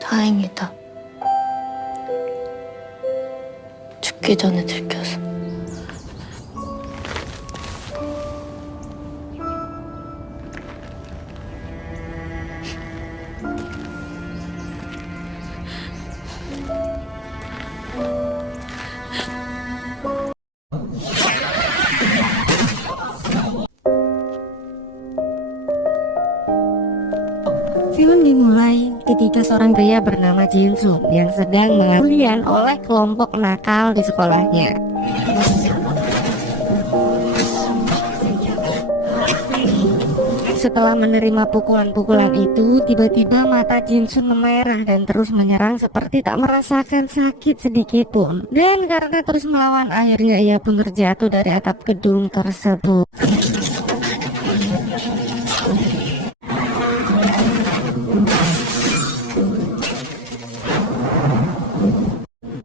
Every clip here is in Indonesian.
다행이다. 죽기 전에 들켜서. Film dimulai ketika seorang pria bernama Jinsu yang sedang mengalihkan oleh kelompok nakal di sekolahnya. Setelah menerima pukulan-pukulan itu, tiba-tiba mata Jinsu memerah dan terus menyerang seperti tak merasakan sakit sedikit pun. Dan karena terus melawan, akhirnya ia pun terjatuh dari atap gedung tersebut.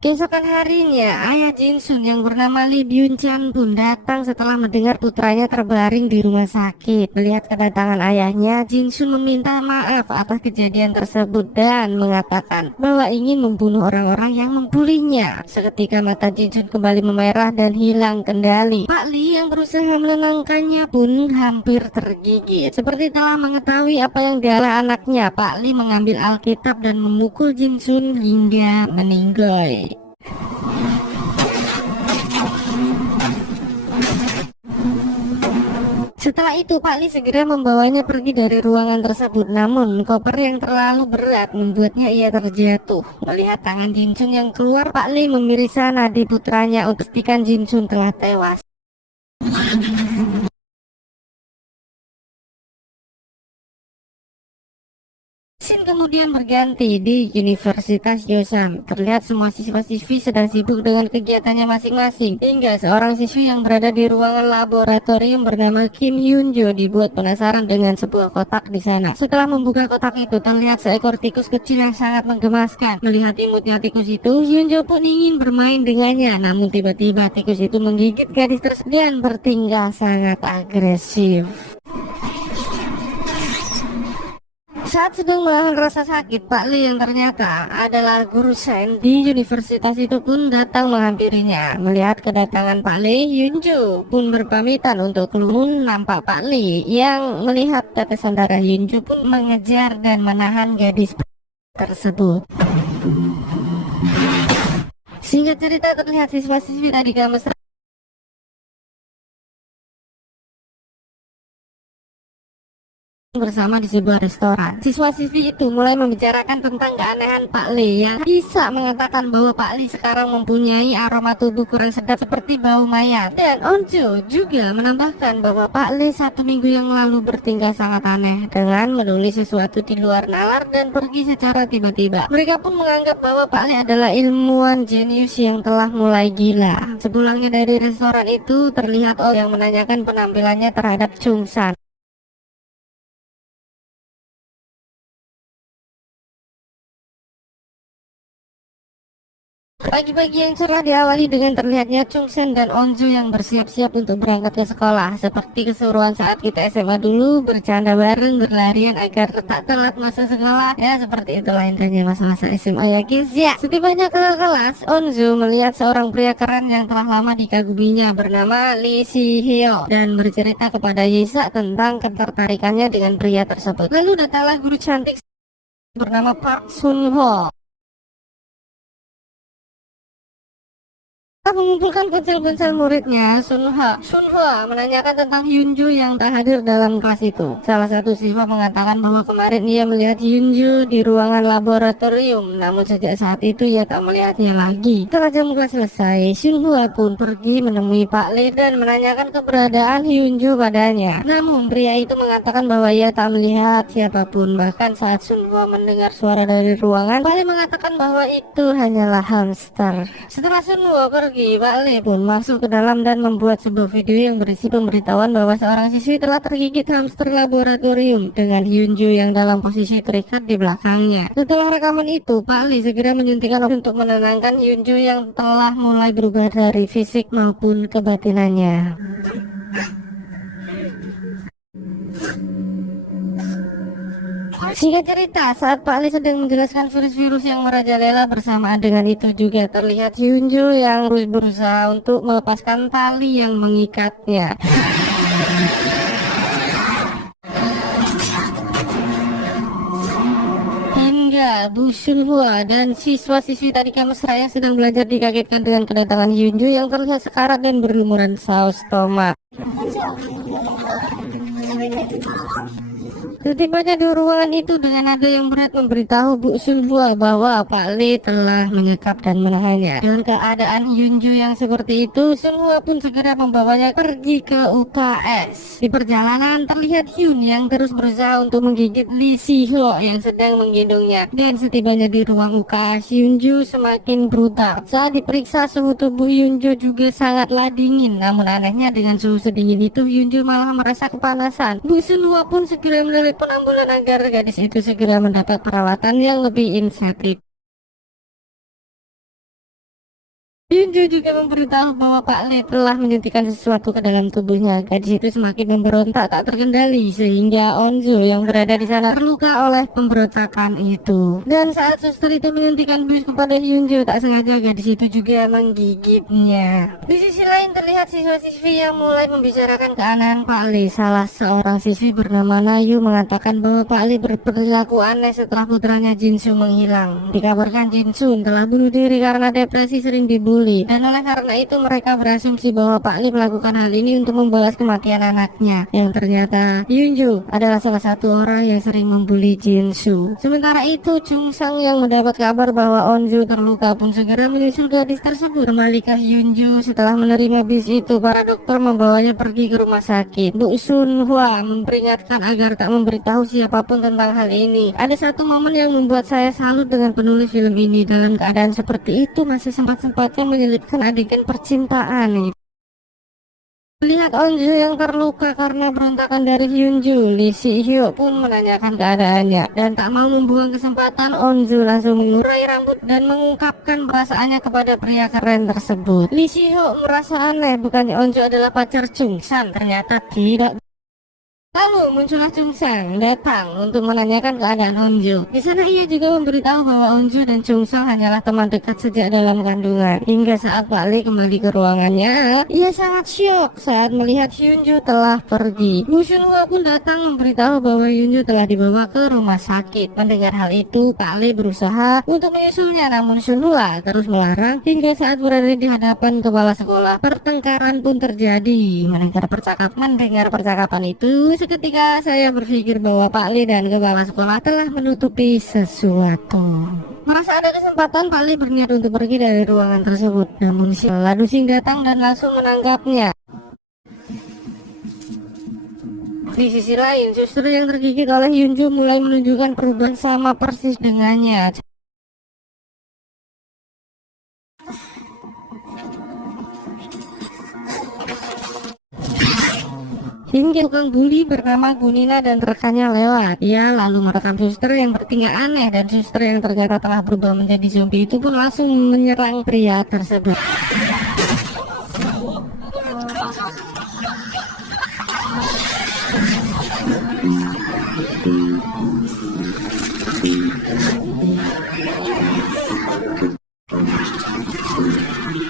Keesokan harinya, ayah Jinsun yang bernama Lee Byun-chan pun datang setelah mendengar putranya terbaring di rumah sakit. Melihat kedatangan ayahnya, Jinsun meminta maaf atas kejadian tersebut dan mengatakan bahwa ingin membunuh orang-orang yang membulinya. Seketika mata Jinsun kembali memerah dan hilang kendali. Pak Lee yang berusaha menenangkannya pun hampir tergigit. Seperti telah mengetahui apa yang dialami anaknya, Pak Lee mengambil Alkitab dan memukul Jinsun hingga meninggoy. Setelah itu Pak Lee segera membawanya pergi dari ruangan tersebut. Namun koper yang terlalu berat membuatnya ia terjatuh. Melihat tangan Jinsun yang keluar, Pak Lee memirisa nadi putranya untuk pastikan Jinsun telah tewas. Scene kemudian berganti di Universitas Yosan. Terlihat semua siswa-siswi sedang sibuk dengan kegiatannya masing-masing, hingga seorang siswi yang berada di ruangan laboratorium bernama Kim Hyunjo dibuat penasaran dengan sebuah kotak di sana. Setelah membuka kotak itu, terlihat seekor tikus kecil yang sangat menggemaskan. Melihat imutnya tikus itu, Hyunjo pun ingin bermain dengannya. Namun tiba-tiba tikus itu menggigit gadis tersebut dan bertingkah sangat agresif. Saat sedang melawan rasa sakit, Pak Lee yang ternyata adalah guru sains di universitas itu pun datang menghampirinya. Melihat kedatangan Pak Lee, Hyunjo pun berpamitan untuk keluar. Nampak Pak Lee yang melihat tetesan darah, Hyunjo pun mengejar dan menahan gadis tersebut. Singkat cerita, terlihat siswa-siswi tadi mesra bersama di sebuah restoran. Siswa-siswi itu mulai membicarakan tentang keanehan Pak Lee yang bisa mengatakan bahwa Pak Lee sekarang mempunyai aroma tubuh kurang sedap seperti bau mayat. Dan Onjo juga menambahkan bahwa Pak Lee 1 minggu yang lalu bertingkah sangat aneh dengan menulis sesuatu di luar nalar dan pergi secara tiba-tiba. Mereka pun menganggap bahwa Pak Lee adalah ilmuwan jenius yang telah mulai gila. Sepulangnya dari restoran itu, terlihat orang yang menanyakan penampilannya terhadap Chung San. Pagi-pagi yang cerah diawali dengan terlihatnya Chung Sen dan Onju yang bersiap-siap untuk berangkat ke sekolah. Seperti keseruan saat kita SMA dulu, bercanda bareng, berlarian agar tak telat masa sekolah. Ya, seperti itulah indahnya masa-masa SMA ya guys ya. Setibanya ke kelas, Onju melihat seorang pria keren yang telah lama dikaguminya bernama Lee Si Hyo dan bercerita kepada Yisa tentang ketertarikannya dengan pria tersebut. Lalu datanglah guru cantik bernama Park Sun Ho. Mengumpulkan ponsel-ponsel muridnya, Sunha menanyakan tentang Hyunju yang tak hadir dalam kelas itu. Salah satu siswa mengatakan bahwa kemarin ia melihat Hyunju di ruangan laboratorium, namun sejak saat itu ia tak melihatnya lagi. Setelah jam kelas selesai, Sunha pun pergi menemui Pak Lee dan menanyakan keberadaan Hyunju padanya. Namun pria itu mengatakan bahwa ia tak melihat siapapun. Bahkan saat Sunha mendengar suara dari ruangan, Pak Lee mengatakan bahwa itu hanyalah hamster. Setelah Sunha pergi pergi, Pak Le pun masuk ke dalam dan membuat sebuah video yang berisi pemberitahuan bahwa seorang siswi telah tergigit hamster laboratorium dengan Hyunju yang dalam posisi terikat di belakangnya. Setelah rekaman itu, Pak Le segera menyuntikkan untuk menenangkan Hyunju yang telah mulai berubah dari fisik maupun kebatinannya. Singkat cerita, saat Pak Ali sedang menjelaskan virus-virus yang merajalela, bersamaan dengan itu juga terlihat Hyunju yang berusaha untuk melepaskan tali yang mengikatnya. Hingga Bu Sunhwa dan siswa-siswi tadi mesra yang sedang belajar dikagetkan dengan kedatangan Hyunju yang terlihat sekarat dan berlumuran saus tomat. Setibanya di ruangan itu dengan nada yang berat memberitahu Bu Sunhwa bahwa Pak Lee telah menyekap dan menahannya. Dengan keadaan Hyunju yang seperti itu, Sunhwa pun segera membawanya pergi ke UKS. Di perjalanan terlihat Hyun yang terus berusaha untuk menggigit Lee Si-ho yang sedang menggendongnya. Dan setibanya di ruang UKS, Hyunju semakin brutal. Saat diperiksa, suhu tubuh Hyunju juga sangatlah dingin. Namun anehnya dengan suhu sedingin itu, Hyunju malah merasa kepanasan. Bu Sunhwa pun segera menelepon ambulan agar gadis itu segera mendapat perawatan yang lebih intensif. Hyunju juga memberitahu bahwa Pak Lee telah menyuntikkan sesuatu ke dalam tubuhnya. Gadis itu semakin memberontak tak terkendali sehingga Onju yang berada di sana terluka oleh pemberontakan itu. Dan saat suster itu menyuntikkan bis kepada Hyunju, tak sengaja gadis itu juga menggigitnya. Di sisi lain terlihat siswa-siswi yang mulai membicarakan keanehan Pak Lee. Salah seorang siswi bernama Nayu mengatakan bahwa Pak Lee berperilaku aneh setelah putranya Jinsu menghilang. Dikabarkan Jinsu telah bunuh diri karena depresi sering dibully. Dan oleh karena itu mereka berasumsi bahwa Pak Lee melakukan hal ini untuk membalas kematian anaknya, yang ternyata Hyunju adalah salah satu orang yang sering membuli Jinsu. Sementara itu Chung Sang yang mendapat kabar bahwa Onju terluka pun segera menyusul gadis tersebut kembali ke Hyunju. Setelah menerima bis itu, para dokter membawanya pergi ke rumah sakit. Bu Sunhwa memperingatkan agar tak memberitahu siapapun tentang hal ini. Ada satu momen yang membuat saya salut dengan penulis film ini. Dalam keadaan seperti itu masih sempat-sempatnya menyelipkan adegan percintaan nih. Melihat Onju yang terluka karena berontakan dari Hyunju, Lee Si-hyo pun menanyakan keadaannya. Dan tak mau membuang kesempatan, Onju langsung mengurai rambut dan mengungkapkan perasaannya kepada pria keren tersebut. Lee Si-hyo merasa aneh, bukannya Onju adalah pacar Chung San, ternyata tidak. Lalu muncullah Chung Sang datang untuk menanyakan keadaan Onju. Di sana ia juga memberitahu bahwa Onju dan Chung Sang hanyalah teman dekat sejak dalam kandungan. Hingga saat Pak Lee kembali ke ruangannya, ia sangat syok saat melihat Hyunju telah pergi. Bu Sunhwa pun datang memberitahu bahwa Hyunju telah dibawa ke rumah sakit. Mendengar hal itu, Pak Lee berusaha untuk menyusulnya, namun Sunhwa terus melarang. Hingga saat berada di hadapan kepala sekolah, pertengkaran pun terjadi. Mendengar percakapan itu, seketika saya berpikir bahwa Pak Lee dan kepala sekolah telah menutupi sesuatu. Merasa ada kesempatan, Pak Lee berniat untuk pergi dari ruangan tersebut. Namun si Ladusing datang dan langsung menangkapnya. Di sisi lain, suster yang tergigit oleh Hyunju mulai menunjukkan perubahan sama persis dengannya. Hingga tukang bully bernama Gunina dan rekannya lewat. Ia lalu merekam suster yang bertingkah aneh, dan suster yang ternyata telah berubah menjadi zombie itu pun langsung menyerang pria tersebut.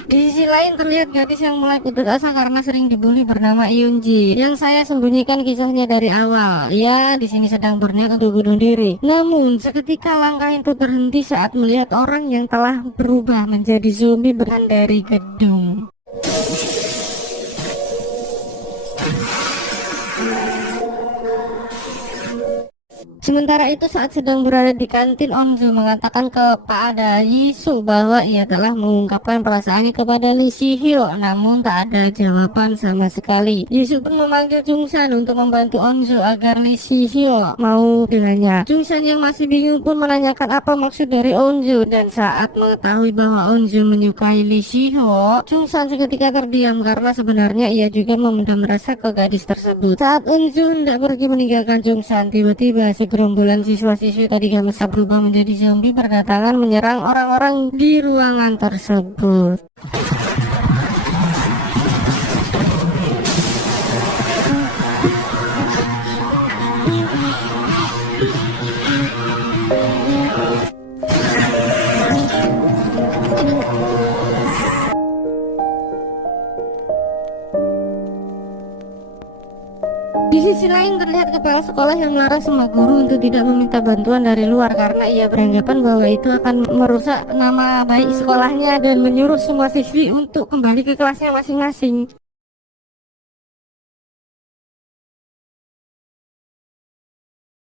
Di sisi lain terlihat gadis yang mulai putus asa karena sering dibully bernama Yoonji, yang saya sembunyikan kisahnya dari awal. Ia di sini sedang berniat untuk bunuh diri. Namun seketika langkah itu terhenti saat melihat orang yang telah berubah menjadi zombie berjalan dari gedung. Sementara itu saat sedang berada di kantin, Onju mengatakan kepada Yisu bahwa ia telah mengungkapkan perasaannya kepada Lee Si-hyo, namun tak ada jawaban sama sekali. Yisu pun memanggil Jungsan untuk membantu Onju agar Lee Si-hyo mau dengannya. Jungsan yang masih bingung pun menanyakan apa maksud dari Onju, dan saat mengetahui bahwa Onju menyukai Lee Si-hyo, Jungsan seketika terdiam karena sebenarnya ia juga memendam rasa ke gadis tersebut. Saat Onju hendak pergi meninggalkan Jungsan, tiba-tiba segerombolan siswa-siswi tadi yang bisa berubah menjadi zombie berdatangan menyerang orang-orang di ruangan tersebut. Di sisi lain terlihat kepala sekolah yang melarang semua guru untuk tidak meminta bantuan dari luar karena ia beranggapan bahwa itu akan merusak nama baik sekolahnya dan menyuruh semua siswi untuk kembali ke kelasnya masing-masing.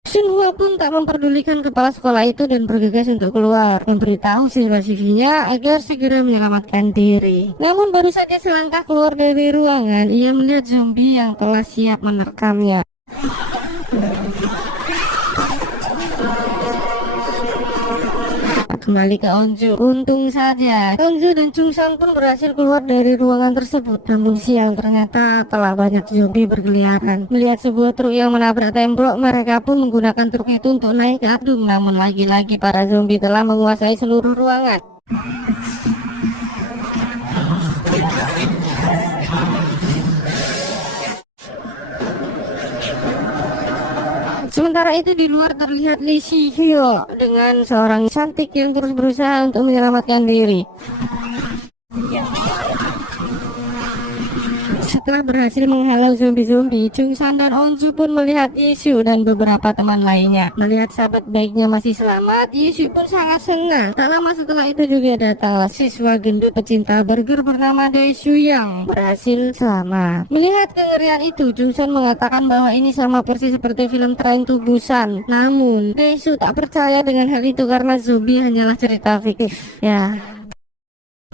Xinhua pun tak memperdulikan kepala sekolah itu dan bergegas untuk keluar, memberitahu siswa-siswinya agar segera menyelamatkan diri. Namun baru saja selangkah keluar dari ruangan, ia melihat zombie yang telah siap menerkamnya. Kembali ke Onju. Untung saja Onju dan Jungsan pun berhasil keluar dari ruangan tersebut. Namun siang ternyata telah banyak zombie berkeliaran. Melihat sebuah truk yang menabrak tembok, mereka pun menggunakan truk itu untuk naik ke apung. Namun lagi-lagi para zombie telah menguasai seluruh ruangan. Sementara itu di luar terlihat Lee Si-hyo dengan seorang cantik yang terus berusaha untuk menyelamatkan diri. Setelah berhasil menghalau zombie-zombie, Jungsan dan Onju pun melihat Yisu dan beberapa teman lainnya. Melihat sahabat baiknya masih selamat, Yisu pun sangat senang. Tak lama setelah itu juga datanglah siswa gendut pecinta burger bernama Dae-shu yang berhasil selamat. Melihat kengerian itu, Jungsan mengatakan bahwa ini sama persis seperti film Train to Busan. Namun, Dae-shu tak percaya dengan hal itu karena zombie hanyalah cerita fiktif. Ya.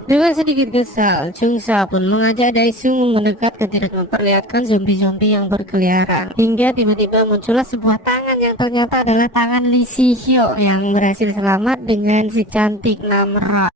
Dengan sedikit kesal, Jungsa pun mengajak Dae-shu mendekat ke tidak memperlihatkan zombie-zombie yang berkeliaran. Hingga tiba-tiba muncullah sebuah tangan yang ternyata adalah tangan Lee Si-hyo yang berhasil selamat dengan si cantik Namra.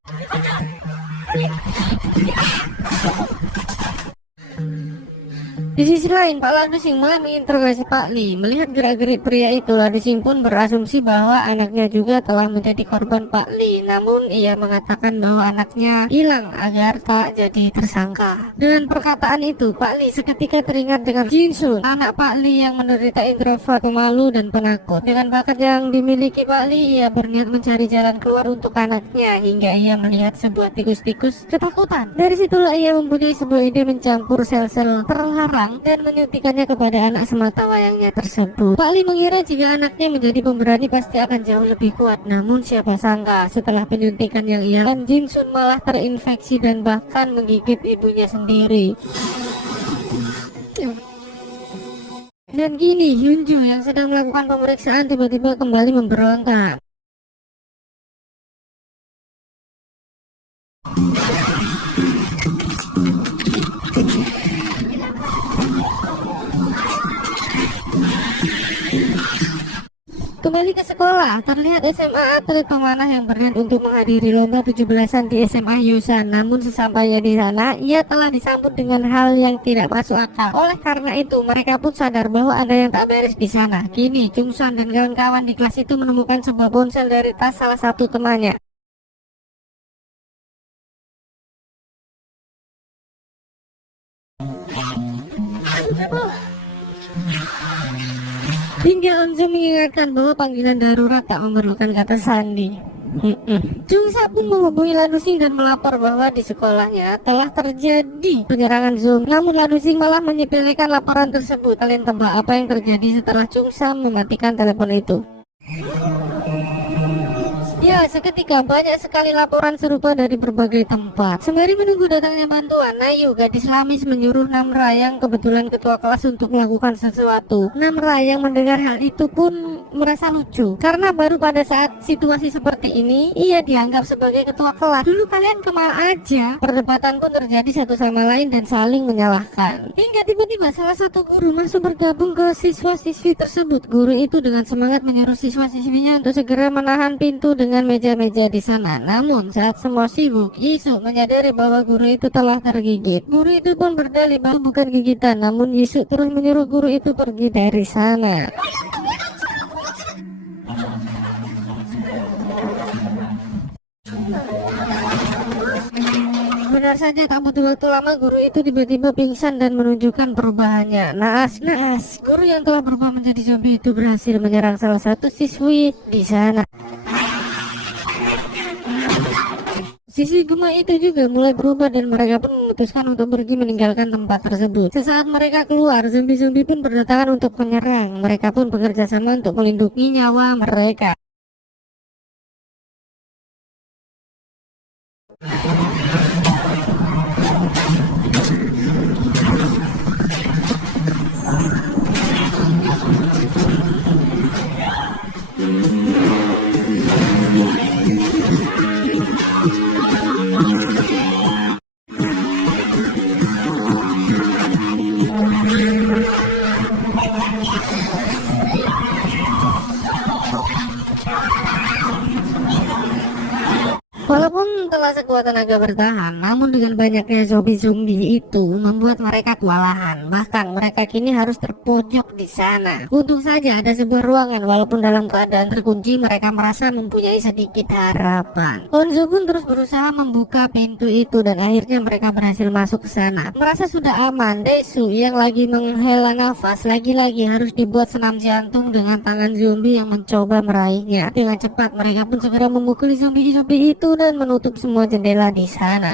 Di sisi lain, Pak Ladusing mulai menginterogasi Pak Lee. Melihat gerak-gerik pria itu, Ladusing pun berasumsi bahwa anaknya juga telah menjadi korban Pak Lee. Namun ia mengatakan bahwa anaknya hilang agar tak jadi tersangka. Dengan perkataan itu, Pak Lee seketika teringat dengan Jinsun, anak Pak Lee yang menderita introvert, pemalu dan penakut. Dengan bakat yang dimiliki Pak Lee, ia berniat mencari jalan keluar untuk anaknya hingga ia melihat sebuah tikus-tikus ketakutan. Dari situlah ia mempunyai sebuah ide mencampur sel-sel terlarang dan menyuntikannya kepada anak semata wayangnya tersebut. Pak Lee mengira jika anaknya menjadi pemberani pasti akan jauh lebih kuat. Namun siapa sangka setelah penyuntikan yang ia lakukan, Jinsun malah terinfeksi dan bahkan menggigit ibunya sendiri. Dan kini Hyunju yang sedang melakukan pemeriksaan tiba-tiba kembali memberontak. Kembali ke sekolah, terlihat SMA atlet pemanah yang berniat untuk menghadiri lomba 17-an di SMA Yusan. Namun sesampainya di sana, ia telah disambut dengan hal yang tidak masuk akal. Oleh karena itu, mereka pun sadar bahwa ada yang tak beres di sana. Kini, Jungsan dan kawan-kawan di kelas itu menemukan sebuah ponsel dari tas salah satu temannya. Hingga Onju mengingatkan bahwa panggilan darurat tak memerlukan kata sandi. Jungsa pun menghubungi Ladusing dan melapor bahwa di sekolahnya telah terjadi penyerangan zombie. Namun Ladusing malah menyepelekan laporan tersebut. Kalian tebak apa yang terjadi setelah Jungsa mematikan telepon itu? Ya, Ya, seketika banyak sekali laporan serupa dari berbagai tempat. Sembari menunggu datangnya bantuan, Nayu, gadis Lamis, menyuruh Namra yang kebetulan ketua kelas untuk melakukan sesuatu. Namra yang mendengar hal itu pun merasa lucu, karena baru pada saat situasi seperti ini, ia dianggap sebagai ketua kelas. Dulu kalian kemana aja? Perdebatan pun terjadi satu sama lain dan saling menyalahkan. Hingga tiba-tiba salah satu guru masuk bergabung ke siswa-siswi tersebut. Guru itu dengan semangat menyuruh siswa-siswinya untuk segera menahan pintu dengan meja-meja di sana. Namun saat semua sibuk, Yusuf menyadari bahwa guru itu telah tergigit. Guru itu pun berdalih bahwa bukan gigitan, namun Yusuf terus menyuruh guru itu pergi dari sana. Benar saja, tak butuh waktu lama guru itu tiba-tiba pingsan dan menunjukkan perubahannya. Naas, guru yang telah berubah menjadi zombie itu berhasil menyerang salah satu siswi di sana. Siswi Gema itu juga mulai berubah dan mereka pun memutuskan untuk pergi meninggalkan tempat tersebut. Sesaat mereka keluar, zombie-zombie pun berdatangan untuk menyerang. Mereka pun bekerja sama untuk melindungi nyawa mereka. Walaupun telah sekuat tenaga bertahan, namun dengan banyaknya zombie-zombie itu membuat mereka kewalahan. Bahkan mereka kini harus terpojok di sana. Untung saja ada sebuah ruangan, walaupun dalam keadaan terkunci, mereka merasa mempunyai sedikit harapan. Onzo pun terus berusaha membuka pintu itu dan akhirnya mereka berhasil masuk ke sana. Merasa sudah aman, Desu yang lagi menghela nafas lagi-lagi harus dibuat senam jantung dengan tangan zombie yang mencoba meraihnya. Dengan cepat mereka pun segera memukuli zombie-zombie itu dan menutup semua jendela di sana.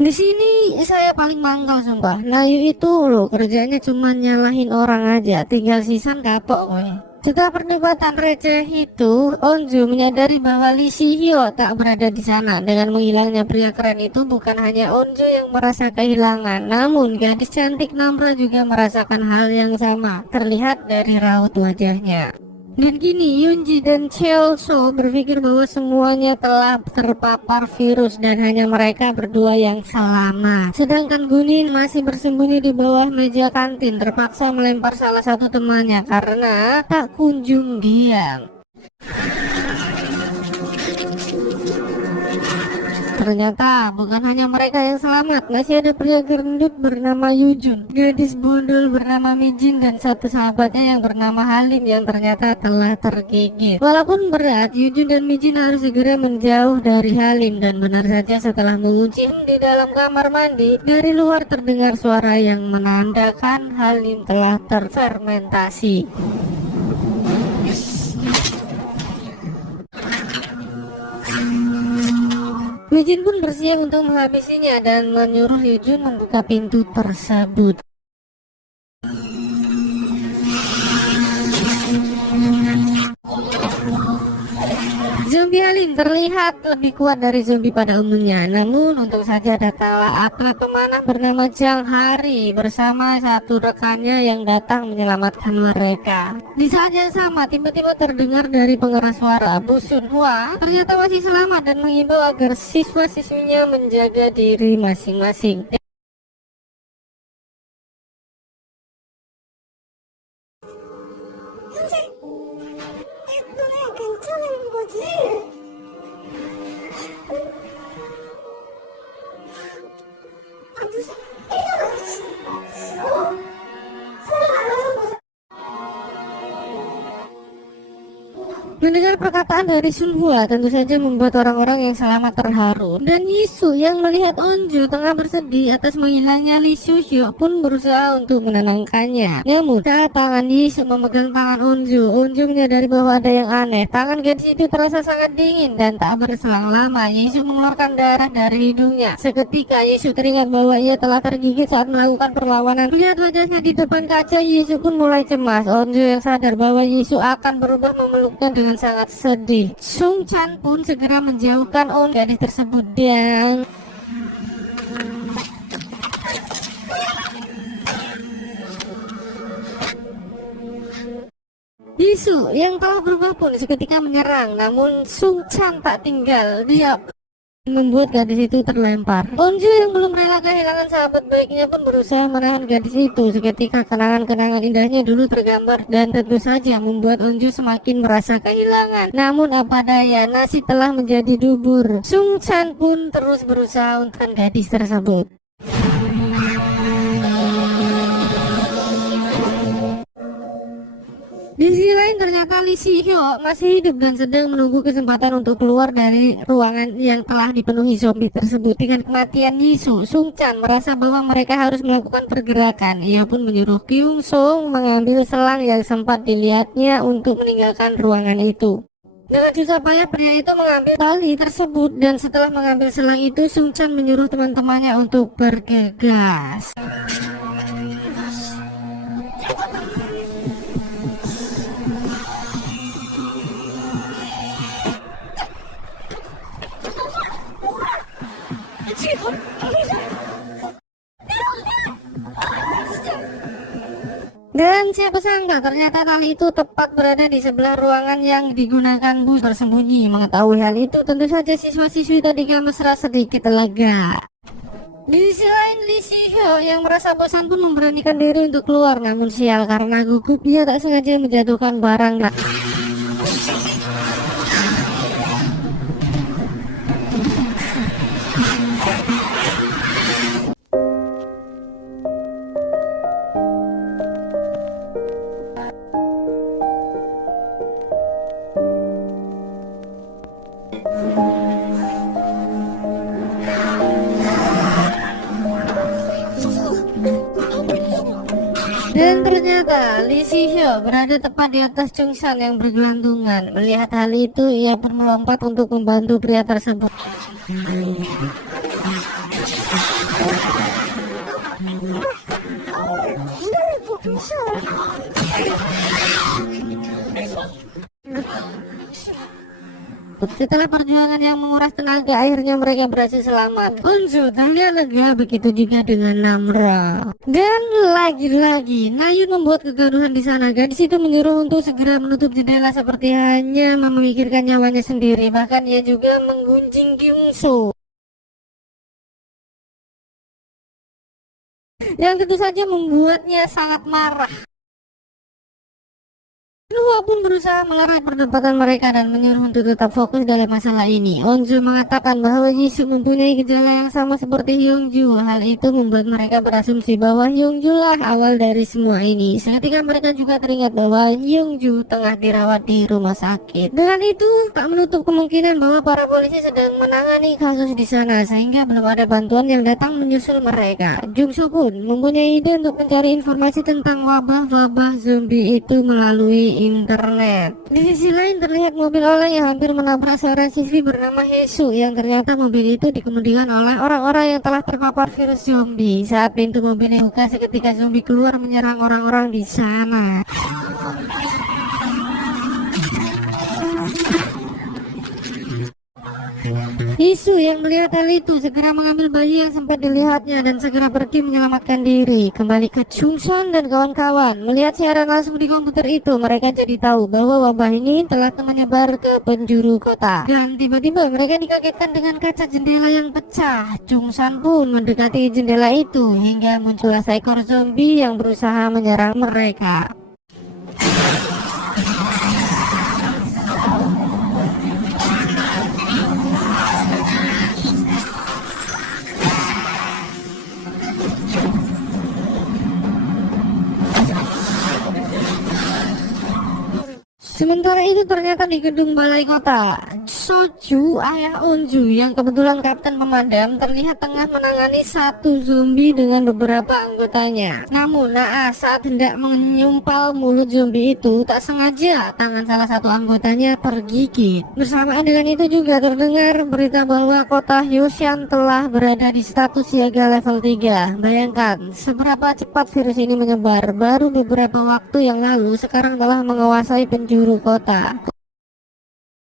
Di sini saya paling mangkal sumpah. Nayu itu loh kerjanya cuma nyalahin orang aja, tinggal sisan kapok woy. Setelah perdebatan receh itu, Onzu menyadari bahwa Lee Si-hyo tak berada di sana. Dengan menghilangnya pria keren itu, bukan hanya Onzu yang merasa kehilangan, namun gadis cantik Namra juga merasakan hal yang sama, terlihat dari raut wajahnya. Dan kini Yunji dan Cheolso berpikir bahwa semuanya telah terpapar virus dan hanya mereka berdua yang selamat. Sedangkan Gunin masih bersembunyi di bawah meja kantin, terpaksa melempar salah satu temannya karena tak kunjung diam. Ternyata bukan hanya mereka yang selamat, masih ada pria gendut bernama Yujun, gadis bondol bernama Mijin, dan satu sahabatnya yang bernama Halim yang ternyata telah tergigit. Walaupun berat, Yujun dan Mijin harus segera menjauh dari Halim, dan benar saja setelah mengunci di dalam kamar mandi, dari luar terdengar suara yang menandakan Halim telah terfermentasi. Mijin pun bersiap untuk menghabisinya dan menyuruh Yujun membuka pintu tersebut. Zombie Halim terlihat lebih kuat dari zombie pada umumnya. Namun untung saja datanglah atlet pemanah bernama Jang Hari bersama satu rekannya yang datang menyelamatkan mereka. Di saat yang sama tiba-tiba terdengar dari pengeras suara Bu Sun Hwa ternyata masih selamat dan mengimbau agar siswa-siswinya menjaga diri masing-masing. Mendengar perkataan dari Sun Hua tentu saja membuat orang-orang yang selamat terharu. Dan Yisu yang melihat Onju tengah bersedih atas menghilangnya Lee Shushyo pun berusaha untuk menenangkannya. Namun saat tangan Yisu memegang tangan Onju, Onju menyadari bahwa ada yang aneh. Tangan gadis itu terasa sangat dingin dan tak berselang lama Yisu mengeluarkan darah dari hidungnya. Seketika Yisu teringat bahwa ia telah tergigit saat melakukan perlawanan. Melihat wajahnya di depan kaca, Yisu pun mulai cemas. Onju yang sadar bahwa Yisu akan berubah memeluknya dengan sangat sedih. Sung Chan pun segera menjauhkan gadis tersebut dan Yisu yang telah berubah pun seketika menyerang, namun Sung Chan tak tinggal. Dia membuat gadis itu terlempar. Onju yang belum rela kehilangan sahabat baiknya pun berusaha menahan gadis itu. Seketika kenangan-kenangan indahnya dulu tergambar dan tentu saja membuat Onju semakin merasa kehilangan. Namun apa daya, nasi telah menjadi dubur. Sung Chan pun terus berusaha untuk gadis tersebut. Di sisi lain ternyata Lee Si-hyo masih hidup dan sedang menunggu kesempatan untuk keluar dari ruangan yang telah dipenuhi zombie tersebut. Dengan kematian Yisu, Sung Chan merasa bahwa mereka harus melakukan pergerakan. Ia pun menyuruh Kyung Sung mengambil selang yang sempat dilihatnya untuk meninggalkan ruangan itu. Dengan susah payah pria itu mengambil tali tersebut dan setelah mengambil selang itu Sung Chan menyuruh teman-temannya untuk bergegas. Dan siapa sangka ternyata tali itu tepat berada di sebelah ruangan yang digunakan bus bersembunyi. Mengetahui hal itu tentu saja siswa-siswi tadi mesra sedikit lega. Di sisi lain Lee Si-hyo yang merasa bosan pun memberanikan diri untuk keluar, namun sial karena gugup dia tak sengaja menjatuhkan barang. Dan ternyata Lee Si-hyo berada tepat di atas Chung-san yang bergelantungan. Melihat hal itu, ia pun melompat untuk membantu pria tersebut. Setelah perjuangan yang menguras tenaga, akhirnya mereka berhasil selamat. Onju terlihat lega, begitu juga dengan Namra. Dan lagi-lagi Nayun membuat kegaduhan di sana. Gadis itu menyuruh untuk segera menutup jendela seperti hanya memikirkan nyawanya sendiri. Bahkan ia juga menggunjing Kyung-soo yang tentu saja membuatnya sangat marah. Hua pun berusaha melerai perdebatan mereka dan menyuruh untuk tetap fokus dalam masalah ini. Onju mengatakan bahwa Yisu mempunyai gejala yang sama seperti Hyungju. Hal itu membuat mereka berasumsi bahwa Hyungju lah awal dari semua ini. Seketika mereka juga teringat bahwa Hyungju tengah dirawat di rumah sakit. Dengan itu tak menutup kemungkinan bahwa para polisi sedang menangani kasus di sana, sehingga belum ada bantuan yang datang menyusul mereka. Jung-soo pun mempunyai ide untuk mencari informasi tentang wabah-wabah zombie itu melalui internet. Di sisi lain terlihat mobil oleng yang hampir menabrak seorang siswi bernama Hesu, yang ternyata mobil itu dikemudikan oleh orang-orang yang telah terpapar virus zombie. Saat pintu mobilnya dibuka, seketika zombie keluar menyerang orang-orang di sana. Yisu yang melihat hal itu segera mengambil bayi yang sempat dilihatnya dan segera pergi menyelamatkan diri. Kembali ke Chung-san dan kawan-kawan. Melihat siaran langsung di komputer itu, mereka jadi tahu bahwa wabah ini telah menyebar ke penjuru kota. Dan tiba-tiba mereka dikagetkan dengan kaca jendela yang pecah. Chung-san pun mendekati jendela itu hingga muncullah seekor zombie yang berusaha menyerang mereka. Sementara itu ternyata di gedung balai kota, Soju, ayah Onju yang kebetulan kapten pemadam, terlihat tengah menangani satu zombie dengan beberapa anggotanya. Namun naas saat hendak menyumpal mulut zombie itu, tak sengaja tangan salah satu anggotanya tergigit. Bersamaan dengan itu juga terdengar berita bahwa kota Yoshan telah berada di status siaga level 3. Bayangkan seberapa cepat virus ini menyebar. Baru beberapa waktu yang lalu sekarang telah menguasai penjuru kota.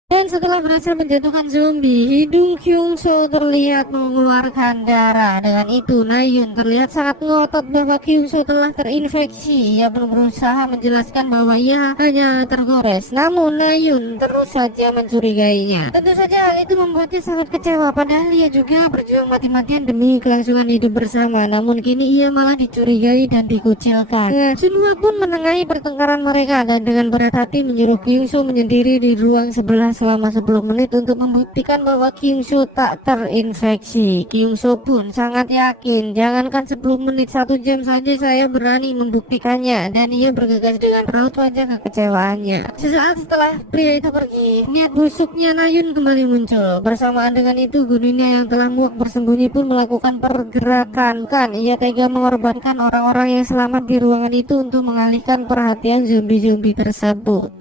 Dan setelah berhasil menjatuhkan zombie, hidung Kyungso terlihat mengeluarkan darah. Dengan itu, Nayun terlihat sangat ngotot bahwa Kyungso telah terinfeksi. Ia belum berusaha menjelaskan bahwa ia hanya tergores. Namun, Nayun terus saja mencurigainya. Tentu saja hal itu membuatnya sangat kecewa. Padahal ia juga berjuang mati-matian demi kelangsungan hidup bersama. Namun kini ia malah dicurigai dan dikucilkan. Sunhwa pun menengahi pertengkaran mereka dan dengan berat hati menyuruh Kyungso menyendiri di ruang sebelah selama 10 menit untuk membuktikan bahwa Kyungso tak terinfeksi. Kyungso pun sangat yakin, jangankan 10 menit, 1 jam saja saya berani membuktikannya, dan ia bergegas dengan raut wajah kekecewaannya. Sesaat setelah pria itu pergi, niat busuknya Nayun kembali muncul. Bersamaan dengan itu, gurunya yang telah muak bersembunyi pun melakukan pergerakan. Ia tega mengorbankan orang-orang yang selamat di ruangan itu untuk mengalihkan perhatian zombie-zombie tersebut.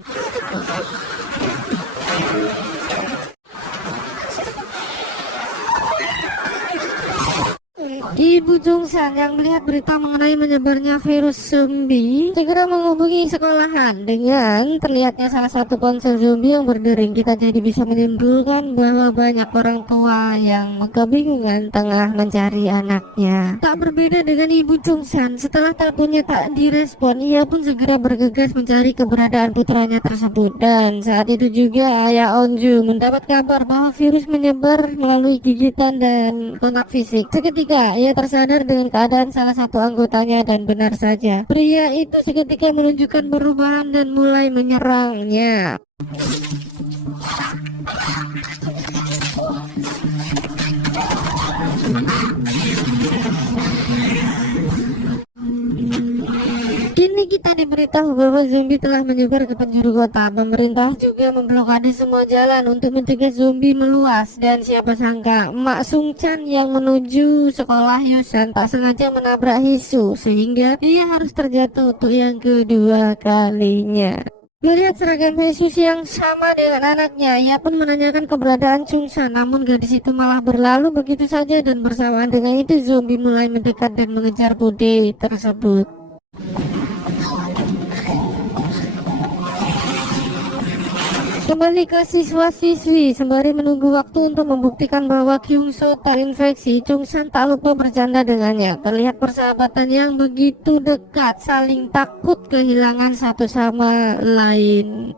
Ibu Jungsan yang melihat berita mengenai menyebarnya virus zombie segera menghubungi sekolahan. Dengan terlihatnya salah satu ponsel zombie yang berdering, kita jadi bisa menyimpulkan bahwa banyak orang tua yang kebingungan tengah mencari anaknya. Tak berbeda dengan Ibu Jungsan, setelah teleponnya tak direspon, ia pun segera bergegas mencari keberadaan putranya tersebut. Dan saat itu juga ayah Onju mendapat kabar bahwa virus menyebar melalui gigitan dan kontak fisik. Seketika ia tersadar dengan keadaan salah satu anggotanya dan benar saja, pria itu seketika menunjukkan perubahan dan mulai menyerangnya. Kini kita diberitahu bahwa zombie telah menyebar ke penjuru kota. Pemerintah juga memblokade semua jalan untuk mencegah zombie meluas. Dan siapa sangka Mak Sungchan yang menuju sekolah Yoshan tak sengaja menabrak Hisu, sehingga ia harus terjatuh untuk yang kedua kalinya. Melihat seragam Jesus yang sama dengan anaknya, ia pun menanyakan keberadaan Chungsan. Namun gadis itu malah berlalu begitu saja, dan bersamaan dengan itu zombie mulai mendekat dan mengejar bude tersebut. Kembali ke siswa-siswi, sembari menunggu waktu untuk membuktikan bahwa Kyungso terinfeksi, Chungsan tak lupa bercanda dengannya. Terlihat persahabatan yang begitu dekat, saling takut kehilangan satu sama lain.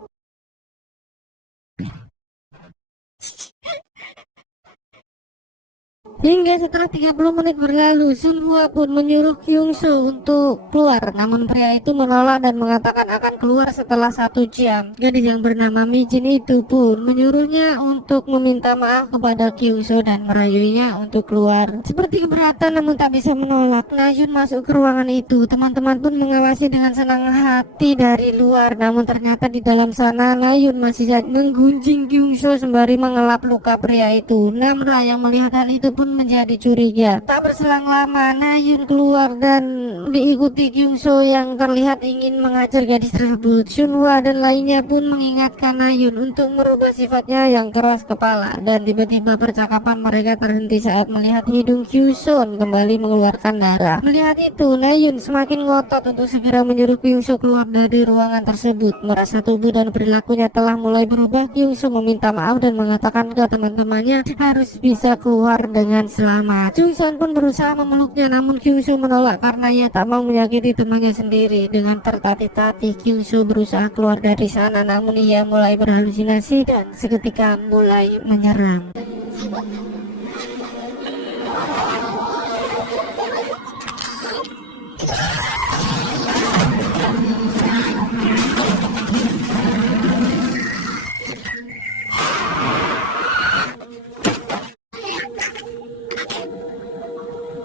Hingga setelah 30 menit berlalu, Sunhwa pun menyuruh Kyungso untuk keluar. Namun pria itu menolak dan mengatakan akan keluar setelah 1 jam. Gadis yang bernama Mijin itu pun menyuruhnya untuk meminta maaf kepada Kyungso dan merayunya untuk keluar. Seperti keberatan namun tak bisa menolak, Nayun masuk ke ruangan itu. Teman-teman pun mengawasi dengan senang hati dari luar. Namun ternyata di dalam sana Nayun masih saja menggunjing Kyungso sembari mengelap luka pria itu. Namra yang melihat hal itu pun menjadi curiga. Tak berselang lama, Nayun keluar dan diikuti Kyungso yang terlihat ingin mengajar gadis tersebut. Sunhwa dan lainnya pun mengingatkan Nayun untuk merubah sifatnya yang keras kepala. Dan tiba-tiba percakapan mereka terhenti saat melihat hidung Kyuson kembali mengeluarkan darah. Melihat itu, Nayun semakin ngotot untuk segera menyuruh Kyungso keluar dari ruangan tersebut. Merasa tubuh dan perilakunya telah mulai berubah, Kyungso meminta maaf dan mengatakan ke teman-temannya harus bisa keluar dengan selamat. Chungsan pun berusaha memeluknya, namun Kyungso menolak karena ia tak mau menyakiti temannya sendiri. Dengan tertatih-tatih, Kyungso berusaha keluar dari sana, namun ia mulai berhalusinasi dan seketika mulai menyerang.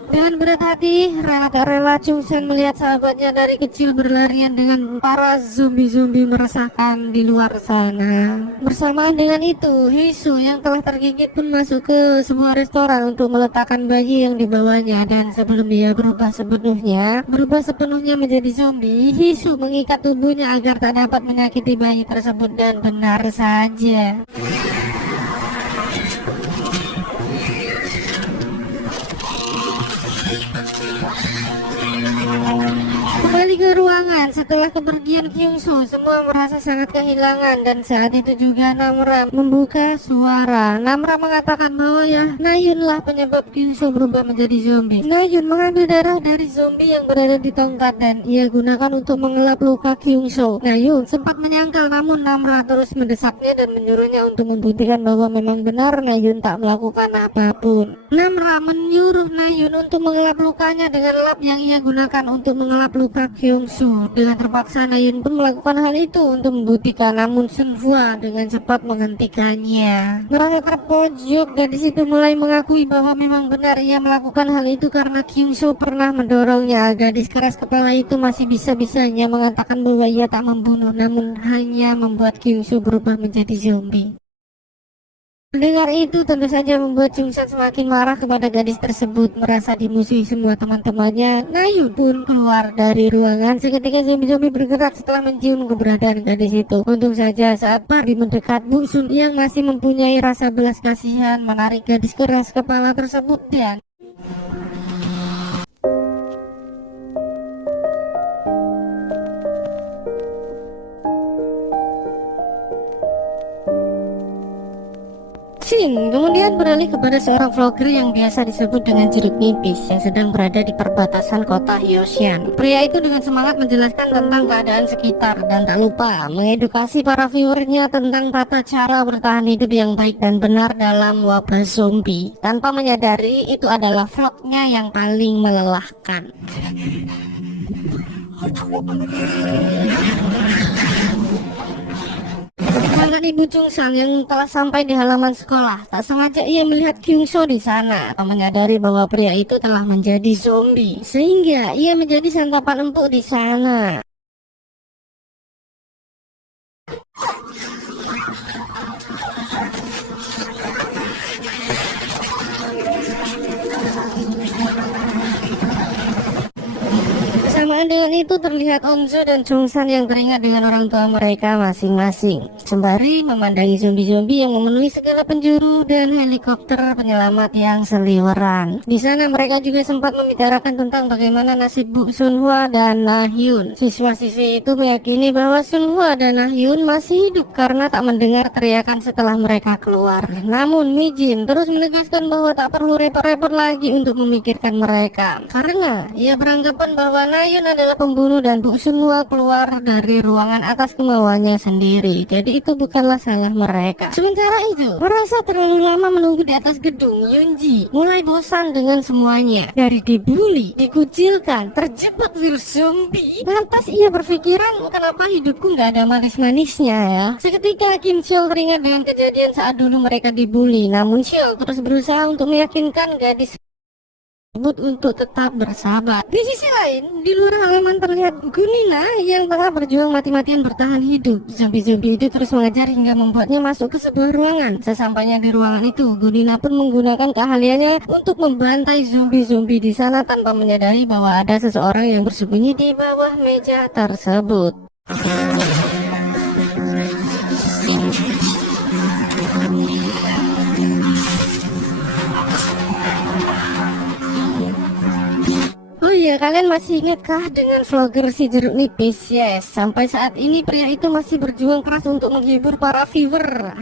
Dengan berat hati, rela tak rela Chungsan melihat sahabatnya dari kecil berlarian dengan para zombie-zombie meresahkan di luar sana. Bersamaan dengan itu, Hisu yang telah tergigit pun masuk ke sebuah restoran untuk meletakkan bayi yang dibawanya, dan sebelum dia berubah sepenuhnya menjadi zombie, Hisu mengikat tubuhnya agar tak dapat menyakiti bayi tersebut, dan benar saja. Kembali ke ruangan setelah kepergian Kyungsu, semua merasa sangat kehilangan, dan saat itu juga Namra membuka suara. Namra mengatakan bahwa Nayun lah penyebab Kyungsu berubah menjadi zombie. Nayun mengambil darah dari zombie yang berada di tongkat dan ia gunakan untuk mengelap luka Kyungsu. Nayun sempat menyangkal, namun Namra terus mendesaknya dan menyuruhnya untuk membuktikan bahwa memang benar Nayun tak melakukan apapun. Namra menyuruh Nayun untuk mengelap lukanya dengan lap yang ia gunakan untuk mengelap luka Kyungsu. Dengan terpaksa Nayun pun melakukan hal itu untuk membuktikan, namun Sun Hwa dengan cepat menghentikannya. Merasa terpojok, gadis itu mulai mengakui bahwa memang benar ia melakukan hal itu karena Kyungsu pernah mendorongnya. Gadis keras kepala itu masih bisa-bisanya mengatakan bahwa ia tak membunuh, namun hanya membuat Kyungsu berubah menjadi zombie. Mendengar itu tentu saja membuat Chungsan semakin marah kepada gadis tersebut. Merasa dimusuhi semua teman-temannya, Nayun pun keluar dari ruangan. Seketika zombie-zombie bergerak setelah mencium keberadaan gadis itu. Untung saja saat Barbie mendekat, Bu Sun yang masih mempunyai rasa belas kasihan menarik gadis keras kepala tersebut dan kemudian beralih kepada seorang vlogger yang biasa disebut dengan jeruk nipis yang sedang berada di perbatasan kota Hyoshan. Pria itu dengan semangat menjelaskan tentang keadaan sekitar dan tak lupa mengedukasi para viewernya tentang tata cara bertahan hidup yang baik dan benar dalam wabah zombie, tanpa menyadari itu adalah vlognya yang paling melelahkan. Sedangkan Ibu Chungsan yang telah sampai di halaman sekolah, tak sengaja ia melihat Kyungso di sana atau menyadari bahwa pria itu telah menjadi zombie, sehingga ia menjadi santapan empuk di sana. Bersamaan dengan itu terlihat Onzo dan Chungsan yang teringat dengan orang tua mereka masing-masing, sembari memandangi zombie-zombie yang memenuhi segala penjuru dan helikopter penyelamat yang seliweran. Di sana mereka juga sempat membicarakan tentang bagaimana nasib Bu Sun Hwa dan Nahyun. Siswa-siswi itu meyakini bahwa Sun Hwa dan Nahyun masih hidup karena tak mendengar teriakan setelah mereka keluar. Namun Mi Jin terus menegaskan bahwa tak perlu repot-repot lagi untuk memikirkan mereka, karena ia beranggapan bahwa Nayun adalah pembunuh dan Bu Sun Hwa keluar dari ruangan atas kemauannya sendiri. Jadi itu bukanlah salah mereka. Sementara itu, merasa terlalu lama menunggu di atas gedung, Yunji mulai bosan dengan semuanya. Dari dibully, dikucilkan, terjebak virus zombie, lantas ia berpikiran, kenapa hidupku nggak ada manis-manisnya ya. Seketika Kim Cheol teringat dengan kejadian saat dulu mereka dibully, namun Cheol terus berusaha untuk meyakinkan gadis untuk tetap bersabar. Di sisi lain, di luar halaman terlihat Gunina yang tengah berjuang mati-matian bertahan hidup. Zombie-zombie itu terus mengejar hingga membuatnya masuk ke sebuah ruangan. Sesampainya di ruangan itu, Gunina pun menggunakan keahliannya untuk membantai zombie-zombie di sana tanpa menyadari bahwa ada seseorang yang bersembunyi di bawah meja tersebut. Oh iya, kalian masih ingatkah dengan vlogger si jeruk nipis? Yes, sampai saat ini pria itu masih berjuang keras untuk menghibur para viewer.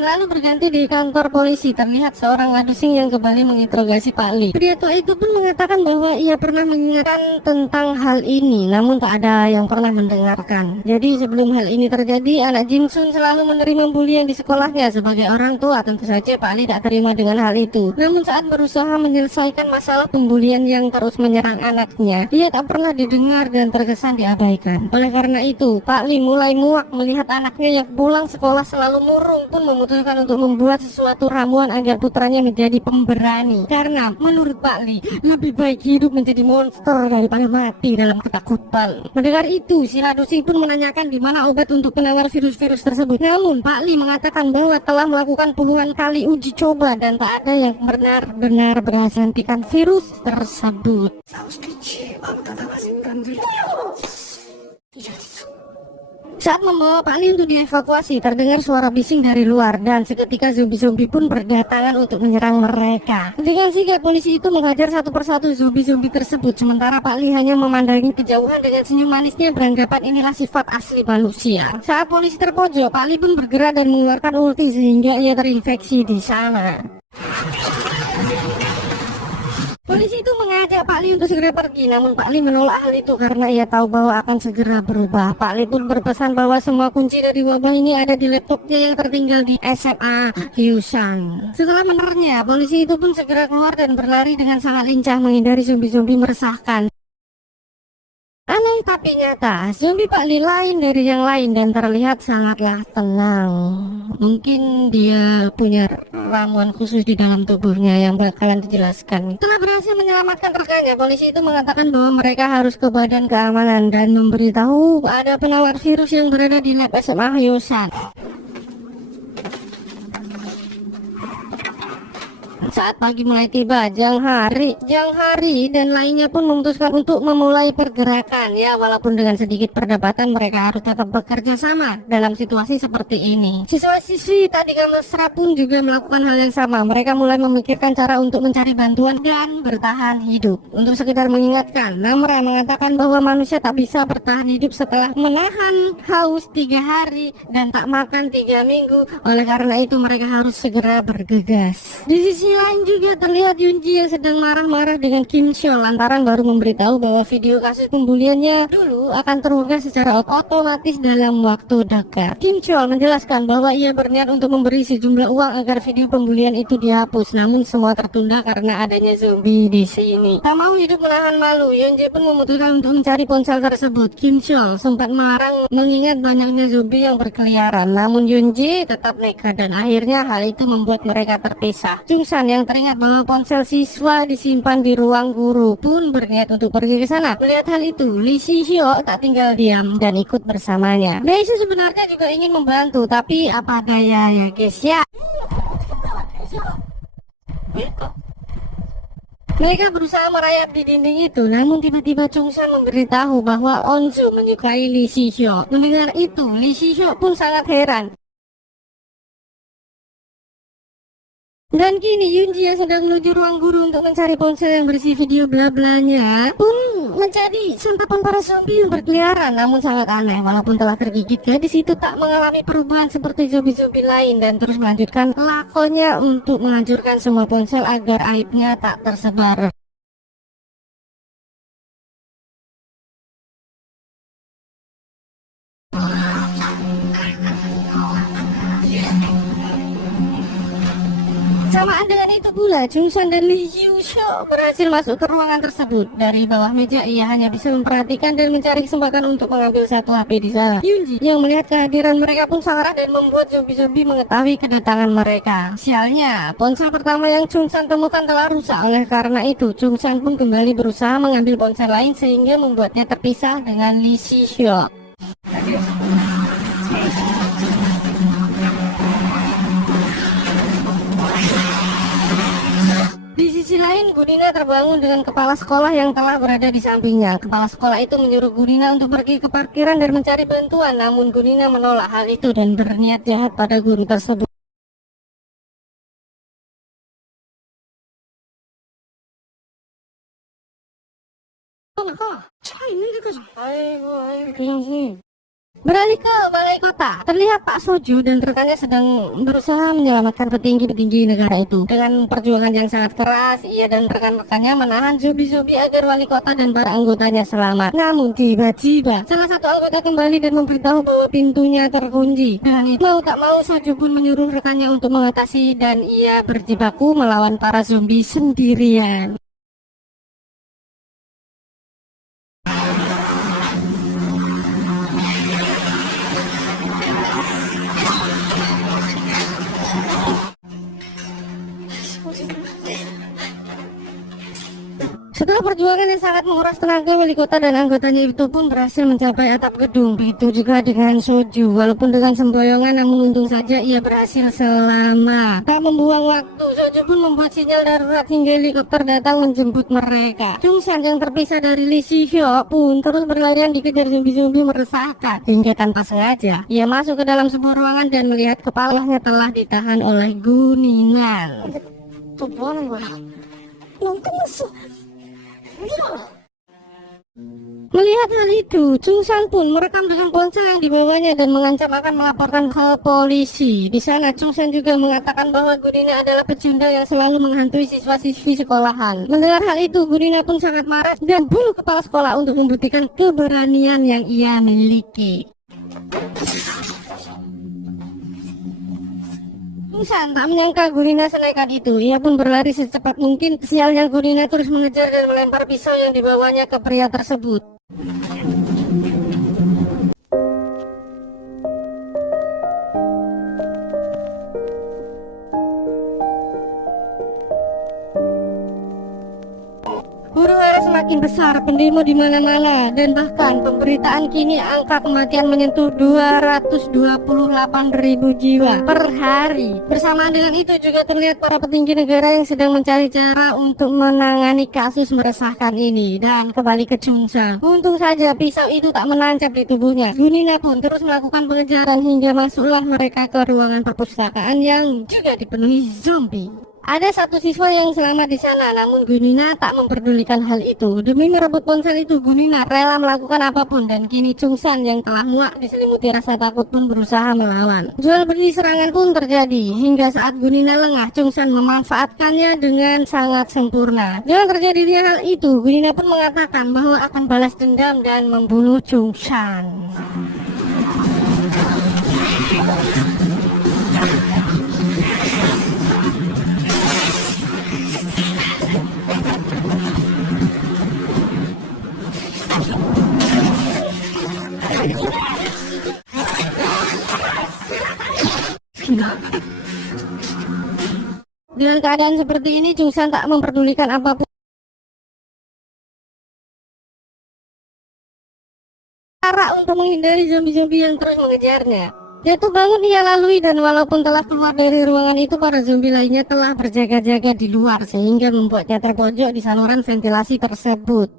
lalu berganti di kantor polisi. Terlihat seorang ladusing yang kembali menginterogasi Pak Lee. Pria tua itu pun mengatakan bahwa ia pernah mengingatkan tentang hal ini, namun tak ada yang pernah mendengarkan. Jadi sebelum hal ini terjadi, anak Jin Sun selalu menerima bulian di sekolahnya. Sebagai orang tua, tentu saja Pak Lee tak terima dengan hal itu. Namun saat berusaha menyelesaikan masalah pembulian yang terus menyerang anaknya, ia tak pernah didengar dan terkesan diabaikan. Oleh karena itu, Pak Lee mulai muak melihat anaknya yang pulang sekolah selalu murung, pun memutuskan untuk membuat sesuatu ramuan agar putranya menjadi pemberani. Karena menurut Pak Lee, lebih baik hidup menjadi monster daripada mati dalam ketakutan. Mendengar itu, si ladusing pun menanyakan di mana obat untuk penawar virus-virus tersebut. Namun Pak Lee mengatakan bahwa telah melakukan puluhan kali uji coba dan tak ada yang benar-benar berhasil hentikan virus tersebut. Saat membawa Pak Lee untuk dievakuasi, terdengar suara bising dari luar dan seketika zombie-zombie pun berdatangan untuk menyerang mereka. Dengan sigap polisi itu menghajar satu persatu zombie-zombie tersebut, sementara Pak Lee hanya memandangi kejauhan dengan senyum manisnya beranggapan inilah sifat asli manusia. Saat polisi terpojok, Pak Lee pun bergerak dan mengeluarkan ulti sehingga ia terinfeksi di sana. Polisi itu mengajak Pak Lee untuk segera pergi, namun Pak Lee menolak hal itu karena ia tahu bahwa akan segera berubah. Pak Lee pun berpesan bahwa semua kunci dari wabah ini ada di laptopnya yang tertinggal di SMA Hyushan. Setelah menernya, polisi itu pun segera keluar dan berlari dengan sangat lincah menghindari zombie-zombie meresahkan. Aneh tapi nyata, zombie Pak Lee lain dari yang lain dan terlihat sangatlah tenang. Mungkin dia punya ramuan khusus di dalam tubuhnya yang bakalan dijelaskan. Setelah berhasil menyelamatkan rekannya, polisi itu mengatakan bahwa mereka harus ke badan keamanan dan memberitahu ada penawar virus yang berada di lab SMA Hyoshan. Saat pagi mulai tiba, Jang Hari dan lainnya pun memutuskan untuk memulai pergerakan. Ya, walaupun dengan sedikit perdebatan, mereka harus tetap bekerja sama dalam situasi seperti ini. Siswa-siswi tadi mesra pun juga melakukan hal yang sama. Mereka mulai memikirkan cara untuk mencari bantuan dan bertahan hidup. Untuk sekedar mengingatkan, Namra mengatakan bahwa manusia tak bisa bertahan hidup setelah menahan haus 3 hari dan tak makan 3 minggu. Oleh karena itu, mereka harus segera bergegas. Di sisi lain juga terlihat Yunji yang sedang marah-marah dengan Kim Chol lantaran baru memberitahu bahwa video kasus pembuliannya dulu akan terungkap secara otomatis dalam waktu dekat. Kim Chol menjelaskan bahwa ia berniat untuk memberi sejumlah uang agar video pembulian itu dihapus, namun semua tertunda karena adanya zombie di sini. Tak mau hidup menahan malu, Yunji pun memutuskan untuk mencari ponsel tersebut. Kim Chol sempat melarang mengingat banyaknya zombie yang berkeliaran, namun Yunji tetap nekat dan akhirnya hal itu membuat mereka terpisah. Jungsan yang teringat bahwa ponsel siswa disimpan di ruang guru pun berniat untuk pergi ke sana. Melihat hal itu, Lee Si-hyo tak tinggal diam dan ikut bersamanya. Daisy sebenarnya juga ingin membantu, tapi apa daya ya guys ya. Mereka berusaha merayap di dinding itu, namun tiba-tiba Chungsan memberitahu bahwa Onzu menyukai Lee Si-hyo. Mendengar itu, Lee Si-hyo pun sangat heran. Dan kini Yunji yang sedang menuju ruang guru untuk mencari ponsel yang berisi video bla-blanya pun menjadi santapan para zombie yang berkeliaran. Namun sangat aneh, walaupun telah tergigit, gadis itu tak mengalami perubahan seperti zombie-zombie lain dan terus melanjutkan lakonnya untuk menghancurkan semua ponsel agar aibnya tak tersebar. Samaan dengan itu pula, Chungsan dan Lee Hyusho berhasil masuk ke ruangan tersebut. Dari bawah meja, ia hanya bisa memperhatikan dan mencari kesempatan untuk mengambil satu HP di sana. Yunji yang melihat kehadiran mereka pun sangat dan membuat zombie-zombie mengetahui kedatangan mereka. Sialnya, ponsel pertama yang Chungsan temukan telah rusak. Oleh karena itu, Chungsan pun kembali berusaha mengambil ponsel lain sehingga membuatnya terpisah dengan Lee Si-hyo. Di sisi lain, Gunina terbangun dengan kepala sekolah yang telah berada di sampingnya. Kepala sekolah itu menyuruh Gunina untuk pergi ke parkiran dan mencari bantuan, namun Gunina menolak hal itu dan berniat jahat pada guru tersebut. Ayo, kayaknya sih. Beralih ke balai kota, terlihat Pak Soju dan rekannya sedang berusaha menyelamatkan petinggi-petinggi negara itu. Dengan perjuangan yang sangat keras, ia dan rekan-rekannya menahan zombie-zombie agar wali kota dan para anggotanya selamat. Namun tiba-tiba, salah satu anggota kembali dan memberitahu bahwa pintunya terkunci. Dengan itu, mau tak mau Soju pun menyuruh rekannya untuk mengatasi dan ia berjibaku melawan para zombie sendirian. Setelah perjuangan yang sangat menguras tenaga, wali kota dan anggotanya itu pun berhasil mencapai atap gedung. Begitu juga dengan Soju, walaupun dengan semboyongan, namun untung saja ia berhasil selamat. Tak membuang waktu, Soju pun membuat sinyal darurat hingga helikopter datang menjemput mereka. Chungsan yang terpisah dari Lee Si-hyuk pun terus berlarian dikejar zombie-zombie meresahkan. Hingga tanpa sengaja, ia masuk ke dalam sebuah ruangan dan melihat kepalanya telah ditahan oleh Guningan. Melihat hal itu, Chungsan pun merekam dengan ponsel yang dibawanya dan mengancam akan melaporkan ke polisi. Di sana, Chungsan juga mengatakan bahwa Gurina adalah pecunda yang selalu menghantui siswa-siswi sekolahan. Mendengar hal itu, Gurina pun sangat marah dan bunuh kepala sekolah untuk membuktikan keberanian yang ia miliki. Chungsan tak menyangka Gurina senekat itu. Ia pun berlari secepat mungkin. Sialnya Gurina terus mengejar dan melempar pisau yang dibawanya ke pria tersebut. Huru-hara semakin besar, pendemo di mana-mana, dan bahkan pemberitaan kini angka kematian menyentuh 228.000 jiwa per hari. Bersamaan dengan itu juga terlihat para petinggi negara yang sedang mencari cara untuk menangani kasus meresahkan ini. Dan kembali ke Chungsan, untung saja pisau itu tak menancap di tubuhnya. Gunina pun terus melakukan pengejaran hingga masuklah mereka ke ruangan perpustakaan yang juga dipenuhi zombie. Ada satu siswa yang selamat di sana, namun Gunina tak memperdulikan hal itu. Demi merebut ponsel itu, Gunina rela melakukan apapun, dan kini Chungsan yang telah muak diselimuti rasa takut pun berusaha melawan. Jual beli serangan pun terjadi, hingga saat Gunina lengah, Chungsan memanfaatkannya dengan sangat sempurna. Dengan terjadinya hal itu, Gunina pun mengatakan bahwa akan balas dendam dan membunuh Chungsan. Dengan keadaan seperti ini, Chungsan tak memperdulikan apapun cara untuk menghindari zombie-zombie yang terus mengejarnya. Jatuh bangun ia lalui, dan walaupun telah keluar dari ruangan itu, para zombie lainnya telah berjaga-jaga di luar sehingga membuatnya terpojok di saluran ventilasi tersebut.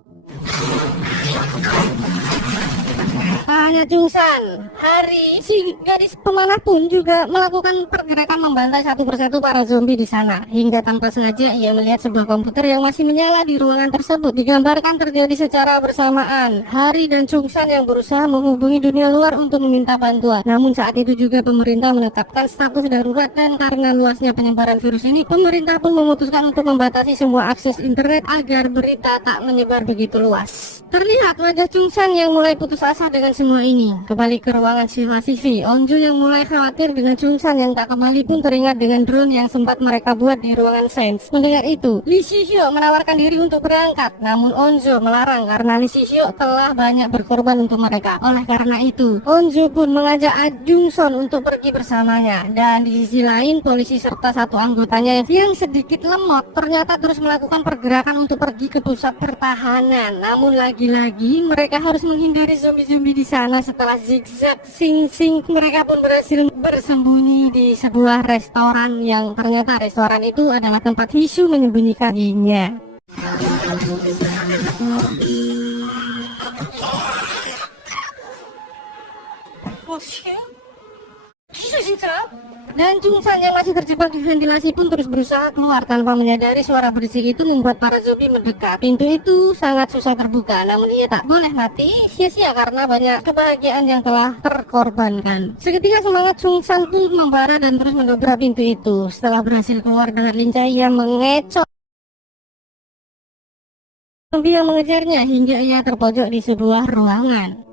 Hanya Chungsan, Hari, si gadis pemanah pun juga melakukan pergerakan membantai satu persatu para zombie di sana. Hingga tanpa sengaja ia melihat sebuah komputer yang masih menyala di ruangan tersebut. Digambarkan terjadi secara bersamaan. Hari dan Chungsan yang berusaha menghubungi dunia luar untuk meminta bantuan. Namun saat itu juga pemerintah menetapkan status darurat, dan karena luasnya penyebaran virus ini, pemerintah pun memutuskan untuk membatasi semua akses internet agar berita tak menyebar begitu luas. Terlihat wajah Chungsan yang mulai putus asa dengan semua ini. Kembali ke ruangan siswa-siswi, Onju yang mulai khawatir dengan Chungsan yang tak kembali pun teringat dengan drone yang sempat mereka buat di ruangan Sains. Mendengar itu, Lee Si-hyuk menawarkan diri untuk berangkat, namun Onju melarang karena Lee Si-hyuk telah banyak berkorban untuk mereka. Oleh karena itu, Onju pun mengajak Jungson untuk pergi bersamanya. Dan di sisi lain, polisi serta satu anggotanya yang sedikit lemot ternyata terus melakukan pergerakan untuk pergi ke pusat pertahanan. Namun lagi-lagi mereka harus menghindari zombie-zombie di sana. Setelah zigzag sing-sing, mereka pun berhasil bersembunyi di sebuah restoran yang ternyata restoran itu adalah tempat Hishu menyembunyikan dirinya. Dan Chungsan yang masih terjebak di ventilasi pun terus berusaha keluar. Tanpa menyadari suara berisik itu membuat para zombie mendekat. Pintu itu sangat susah terbuka, namun ia tak boleh mati sia-sia karena banyak kebahagiaan yang telah terkorbankan. Seketika semangat Chungsan pun membara dan terus mendobrak pintu itu. Setelah berhasil keluar dengan lincah, ia mengecoh zombie yang mengejarnya hingga ia terpojok di sebuah ruangan.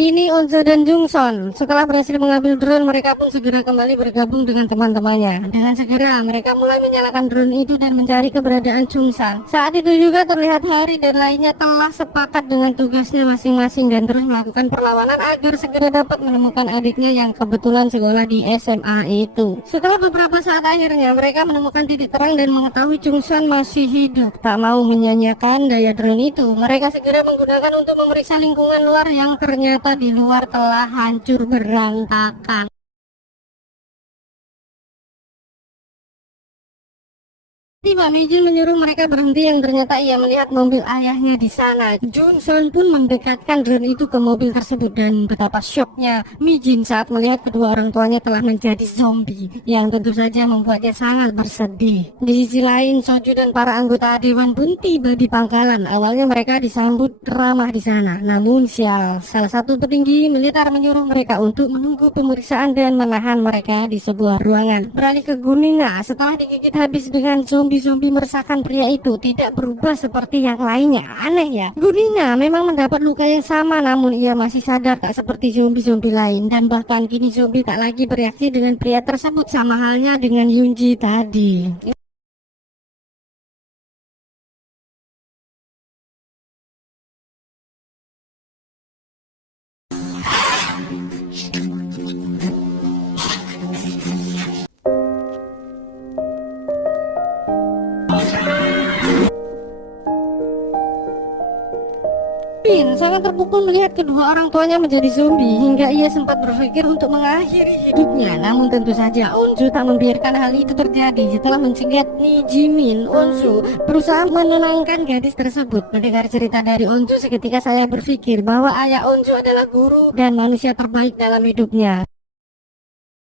Ini Onzo dan Jungson. Setelah berhasil mengambil drone, mereka pun segera kembali bergabung dengan teman-temannya. Dengan segera mereka mulai menyalakan drone itu dan mencari keberadaan Jungsan. Saat itu juga terlihat Hari dan lainnya telah sepakat dengan tugasnya masing-masing dan terus melakukan perlawanan agar segera dapat menemukan adiknya yang kebetulan sekolah di SMA itu. Setelah beberapa saat akhirnya mereka menemukan titik terang dan mengetahui Jungsan masih hidup. Tak mau menyanyiakan daya drone itu, mereka segera menggunakan untuk memeriksa lingkungan luar yang ternyata di luar telah hancur berantakan. Tiba Mijin menyuruh mereka berhenti yang ternyata ia melihat mobil ayahnya di sana. Johnson pun mendekatkan drone itu ke mobil tersebut dan betapa syoknya Mijin saat melihat kedua orang tuanya telah menjadi zombie yang tentu saja membuatnya sangat bersedih. Di sisi lain, Soju dan para anggota dewan pun tiba di pangkalan. Awalnya mereka disambut ramah di sana, namun sial, salah satu petinggi militer menyuruh mereka untuk menunggu pemeriksaan dan menahan mereka di sebuah ruangan. Beralih ke Gunina, setelah digigit habis dengan zombie meresahkan, pria itu tidak berubah seperti yang lainnya. Aneh ya, Gunina memang mendapat luka yang sama, namun ia masih sadar tak seperti zombie lain. Dan bahkan kini zombie tak lagi bereaksi dengan pria tersebut, sama halnya dengan Yunji tadi. Pin sangat terpukul melihat kedua orang tuanya menjadi zombie hingga ia sempat berpikir untuk mengakhiri hidupnya. Namun tentu saja Onzu tak membiarkan hal itu terjadi. Setelah mencegat Ni Jimin, Onzu berusaha menenangkan gadis tersebut. Mendengar cerita dari Onzu, seketika saya berpikir bahwa ayah Onzu adalah guru dan manusia terbaik dalam hidupnya.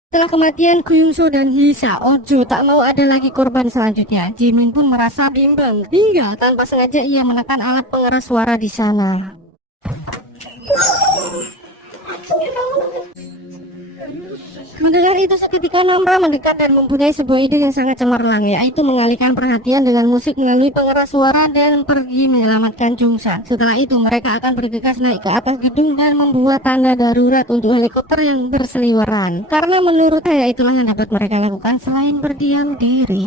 Setelah kematian Kyungso dan Hisa, Onzu tak mau ada lagi korban selanjutnya. Jimin pun merasa bimbang hingga tanpa sengaja ia menekan alat pengeras suara di sana. Mendengar itu seketika Namra mendekat dan mempunyai sebuah ide yang sangat cemerlang, yaitu mengalihkan perhatian dengan musik melalui pengeras suara dan pergi menyelamatkan Jungsan. Setelah itu mereka akan bergegas naik ke atas gedung dan membuat tanda darurat untuk helikopter yang berseliweran. Karena menurut saya itulah yang dapat mereka lakukan selain berdiam diri.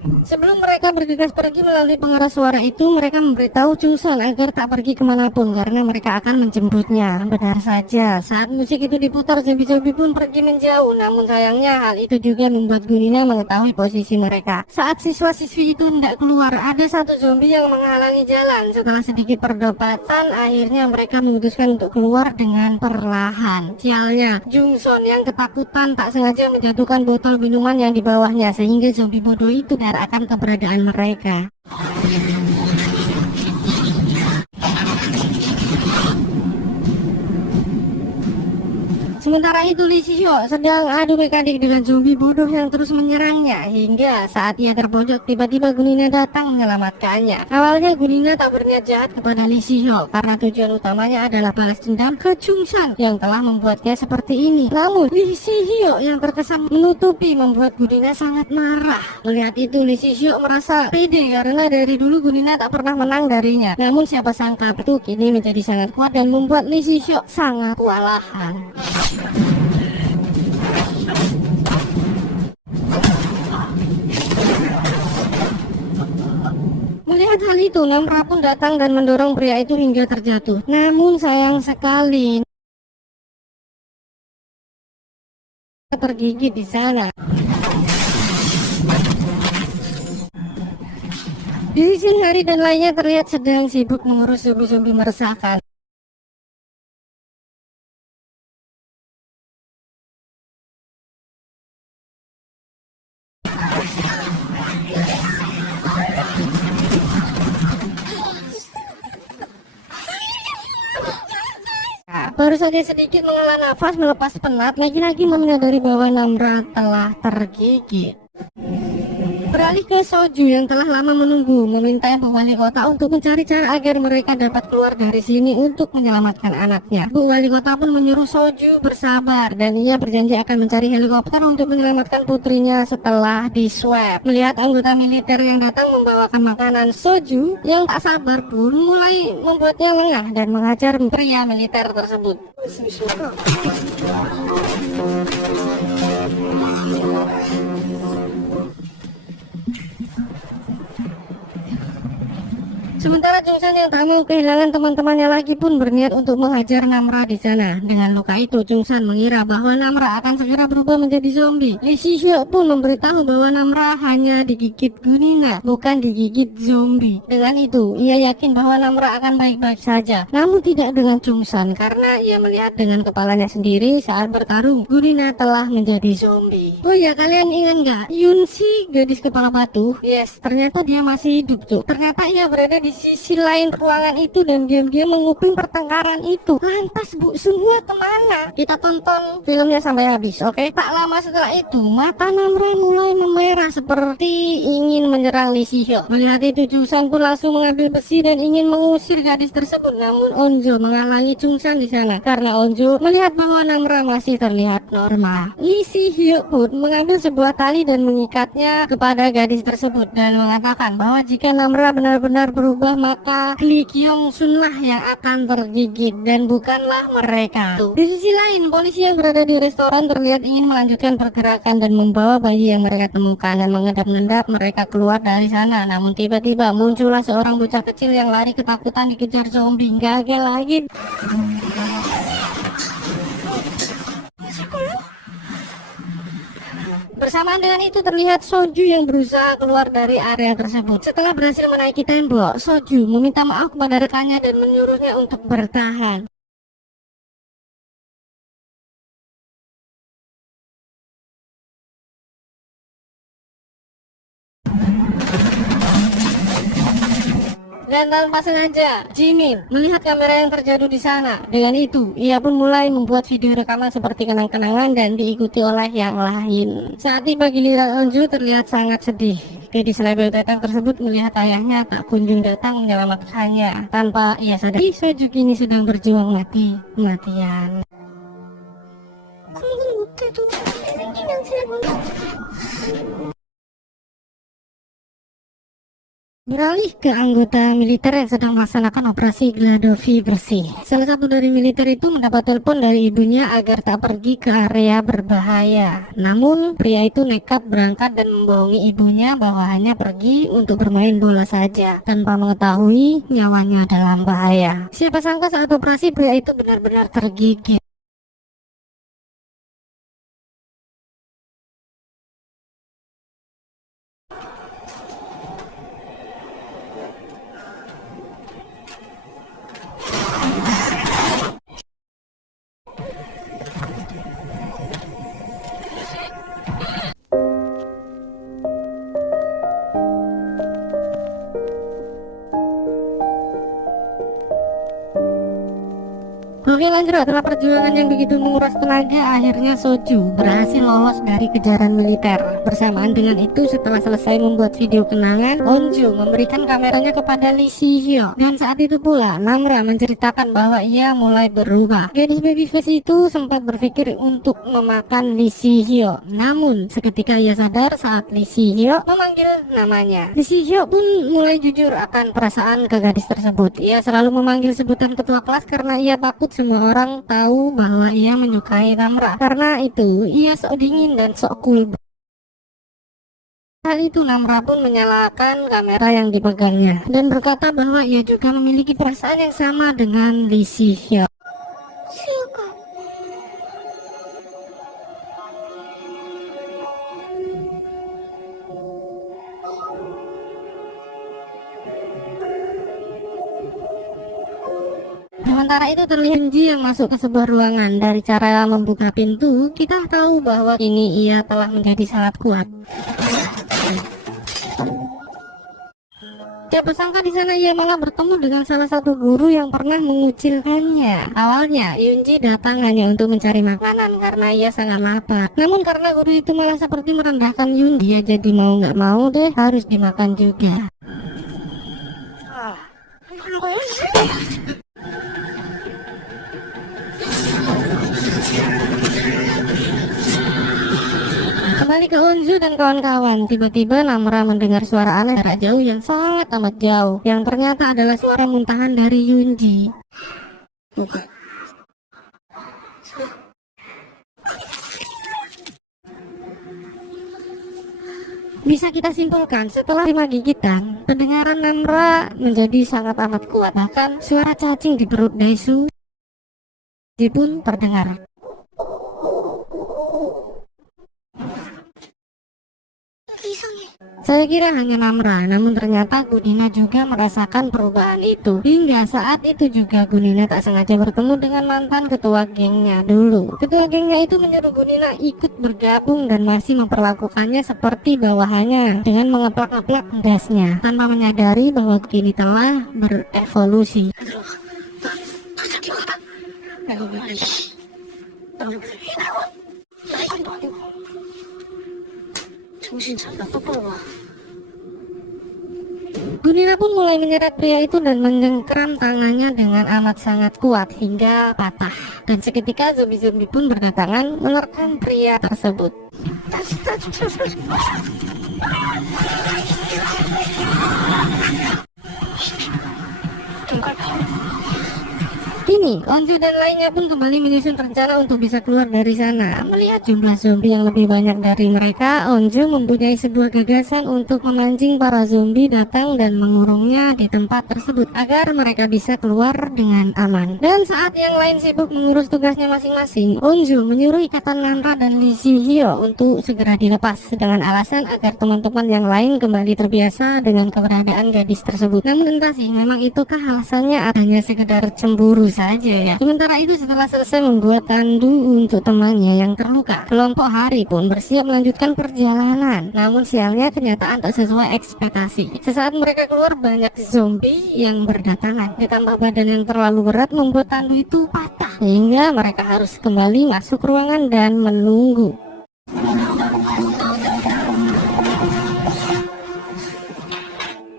Sebelum mereka bergegas pergi melalui pengeras suara itu, mereka memberitahu Jungsan agar tak pergi kemanapun karena mereka akan menjemputnya. Benar saja, saat musik itu diputar, zombie-zombie pun pergi menjauh. Namun sayangnya hal itu juga membuat Gunina mengetahui posisi mereka. Saat siswa-siswi itu hendak keluar, ada satu zombie yang menghalangi jalan. Setelah sedikit perdebatan, akhirnya mereka memutuskan untuk keluar dengan perlahan. Sialnya, Jungson yang ketakutan tak sengaja menjatuhkan botol minuman yang di bawahnya sehingga zombie bodoh itu akan keberadaan mereka. Sementara itu Lee Si-hyo sedang adu mekanik dengan zombie bodoh yang terus menyerangnya hingga saat ia terpojok tiba-tiba Gunina datang menyelamatkannya. Awalnya Gunina tak berniat jahat kepada Lee Si-hyo karena tujuan utamanya adalah balas dendam ke Jungsan yang telah membuatnya seperti ini. Namun Lee Si-hyo yang terkesan menutupi membuat Gunina sangat marah. Melihat itu Lee Si-hyo merasa pede karena dari dulu Gunina tak pernah menang darinya. Namun siapa sangka itu kini menjadi sangat kuat dan membuat Lee Si-hyo sangat kewalahan. Melihat hal itu, Namra pun datang dan mendorong pria itu hingga terjatuh. Namun sayang sekali tergigit di sana. Di sini Hari dan lainnya terlihat sedang sibuk mengurus zombie-zombie meresahkan. Namra. Baru saja sedikit menghela nafas melepas penat, lagi-lagi menyadari bahwa Namra telah tergigit. Beralih ke Soju yang telah lama menunggu, meminta Bu Wali Kota untuk mencari cara agar mereka dapat keluar dari sini untuk menyelamatkan anaknya. Bu Wali Kota pun menyuruh Soju bersabar dan ia berjanji akan mencari helikopter untuk menyelamatkan putrinya setelah diswab. Melihat anggota militer yang datang membawakan makanan, Soju yang tak sabar pun mulai membuatnya lengah dan menghajar pria militer tersebut. Sementara Chungsan yang tak mau kehilangan teman-temannya lagi pun berniat untuk menghajar Namra di sana. Dengan luka itu, Chungsan mengira bahwa Namra akan segera berubah menjadi zombie. Lee Si-hyuk pun memberitahu bahwa Namra hanya digigit gurina, bukan digigit zombie. Dengan itu, ia yakin bahwa Namra akan baik-baik saja. Namun tidak dengan Chungsan, karena ia melihat dengan kepalanya sendiri saat bertarung, gurina telah menjadi zombie. Oh ya, kalian ingat nggak? Yunsi, gadis kepala batu? Yes, ternyata dia masih hidup tuh. Ternyata ia berada di sisi lain ruangan itu dan diam-diam menguping pertengkaran itu. Lantas Bu Sunhwa kemana? Kita tonton filmnya sampai habis, oke? Tak lama setelah itu, mata Namra mulai memerah seperti ingin menyerang Lee Si-hyuk. Melihat itu, Chungsan pun langsung mengambil besi dan ingin mengusir gadis tersebut. Namun Onjo menghalangi Chungsan di sana karena Onjo melihat bahwa Namra masih terlihat normal. Lee Si-hyuk pun mengambil sebuah tali dan mengikatnya kepada gadis tersebut dan mengatakan bahwa jika Namra benar-benar berubah, maka Lee Kyung Sun lah yang akan tergigit dan bukanlah mereka. Di sisi lain, polisi yang berada di restoran terlihat ingin melanjutkan pergerakan dan membawa bayi yang mereka temukan dan mengendap-endap mereka keluar dari sana. Namun tiba-tiba muncullah seorang bocah kecil yang lari ketakutan dikejar zombie. Gagal lagi. Bersamaan dengan itu terlihat Soju yang berusaha keluar dari area tersebut. Setelah berhasil menaiki tembok, Soju meminta maaf kepada rekannya dan menyuruhnya untuk bertahan. Dan tanpa sengaja, Jimin melihat kamera yang terjatuh di sana. Dengan itu, ia pun mulai membuat video rekaman seperti kenang-kenangan dan diikuti oleh yang lain. Saat tiba giliran Onju terlihat sangat sedih. Gadis label tetang tersebut melihat ayahnya tak kunjung datang menyelamatkannya. Tanpa ia sadari, Soju kini sedang berjuang mati-matian. Beralih ke anggota militer yang sedang melaksanakan operasi Gladovi bersih. Salah satu dari militer itu mendapat telepon dari ibunya agar tak pergi ke area berbahaya. Namun pria itu nekat berangkat dan membohongi ibunya bahwa hanya pergi untuk bermain bola saja, tanpa mengetahui nyawanya dalam bahaya. Siapa sangka saat operasi pria itu benar-benar tergigit. Oke, lanjut. Setelah perjuangan yang begitu menguras tenaga, akhirnya Soju berhasil lolos dari kejaran militer. Bersamaan dengan itu, setelah selesai membuat video kenangan, Onju memberikan kameranya kepada Lee Si-hyuk. Dan saat itu pula, Namra menceritakan bahwa ia mulai berubah. Gadis babyface itu sempat berpikir untuk memakan Lee Si-hyuk. Namun, seketika ia sadar saat Lee Si-hyuk memanggil namanya. Lee Si-hyuk pun mulai jujur akan perasaan ke gadis tersebut. Ia selalu memanggil sebutan ketua kelas karena ia takut semua orang tahu bahwa ia menyukai Namra. Karena itu, ia sok dingin dan sok cool. Hal itu Namra pun menyalakan kamera yang dipegangnya dan berkata bahwa ia juga memiliki perasaan yang sama dengan Lee Si-hyuk. Sementara itu terlihat Ji yang masuk ke sebuah ruangan. Dari cara membuka pintu, kita tahu bahwa kini ia telah menjadi sangat kuat. Siapa sangka di sana ia malah bertemu dengan salah satu guru yang pernah mengucilkannya. Awalnya Yunji datang hanya untuk mencari makanan karena ia sangat lapar. Namun karena guru itu malah seperti merendahkan Yunji, dia jadi mau nggak mau deh harus dimakan juga. Kembali ke Onju dan kawan-kawan, tiba-tiba Namra mendengar suara aneh jarak jauh yang sangat amat jauh, yang ternyata adalah suara muntahan dari Yunji. Bisa kita simpulkan, setelah 5 gigitan, pendengaran Namra menjadi sangat amat kuat. Bahkan suara cacing di perut Daesu pun terdengar. Saya kira hanya Namra, namun ternyata Gunina juga merasakan perubahan itu. Hingga saat itu juga Gunina tak sengaja bertemu dengan mantan ketua gengnya dulu. Ketua gengnya itu menyuruh Gunina ikut bergabung dan masih memperlakukannya seperti bawahannya dengan mengeplak-ngeplak dasnya, tanpa menyadari bahwa kini telah berevolusi. Gunina pun mulai menyeret pria itu dan mencengkram tangannya dengan amat sangat kuat hingga patah. Dan seketika zombie-zombie pun berdatangan menerkam pria tersebut. Kini, Onju dan lainnya pun kembali menyusun rencana untuk bisa keluar dari sana. Melihat jumlah zombie yang lebih banyak dari mereka, Onju mempunyai sebuah gagasan untuk memancing para zombie datang dan mengurungnya di tempat tersebut agar mereka bisa keluar dengan aman. Dan saat yang lain sibuk mengurus tugasnya masing-masing, Onju menyuruh ikatan Namra dan Lee Si-hyo untuk segera dilepas dengan alasan agar teman-teman yang lain kembali terbiasa dengan keberadaan gadis tersebut. Namun entah sih, memang itukah alasannya hanya sekedar cemburu saja ya. Sementara itu setelah selesai membuat tandu untuk temannya yang terluka, kelompok Hari pun bersiap melanjutkan perjalanan. Namun sialnya kenyataan tak sesuai ekspektasi. Sesaat mereka keluar, banyak zombie yang berdatangan. Ditambah badan yang terlalu berat membuat tandu itu patah, sehingga mereka harus kembali masuk ruangan dan menunggu.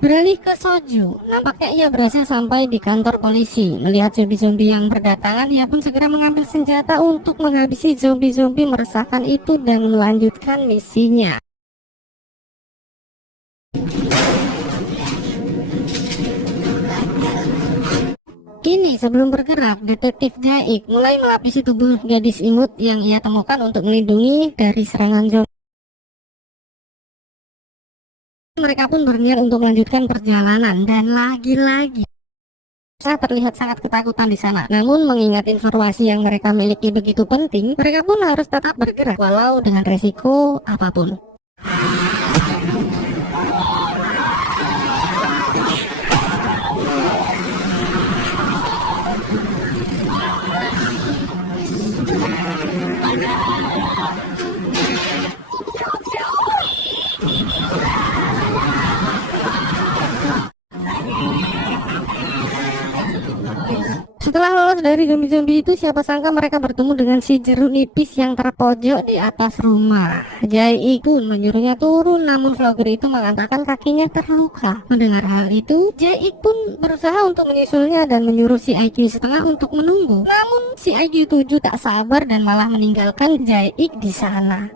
Beralih ke Soju, nampaknya ia berhasil sampai di kantor polisi. Melihat zombie-zombie yang berdatangan, ia pun segera mengambil senjata untuk menghabisi zombie-zombie meresahkan itu dan melanjutkan misinya. Kini sebelum bergerak, detektif Jaik mulai melapisi tubuh gadis imut yang ia temukan untuk melindungi dari serangan zombie. Mereka pun berniat untuk melanjutkan perjalanan dan lagi-lagi saya terlihat sangat ketakutan di sana. Namun mengingat informasi yang mereka miliki begitu penting, mereka pun harus tetap bergerak walau dengan resiko apapun. Setelah lolos dari zombie-zombie itu, siapa sangka mereka bertemu dengan si jeruk nipis yang terpojok di atas rumah. Jae pun menyuruhnya turun, namun vlogger itu mengatakan kakinya terluka. Mendengar hal itu, Jae pun berusaha untuk menyusulnya dan menyuruh si IQ setengah untuk menunggu. Namun si IQ 7 tak sabar dan malah meninggalkan Jae di sana.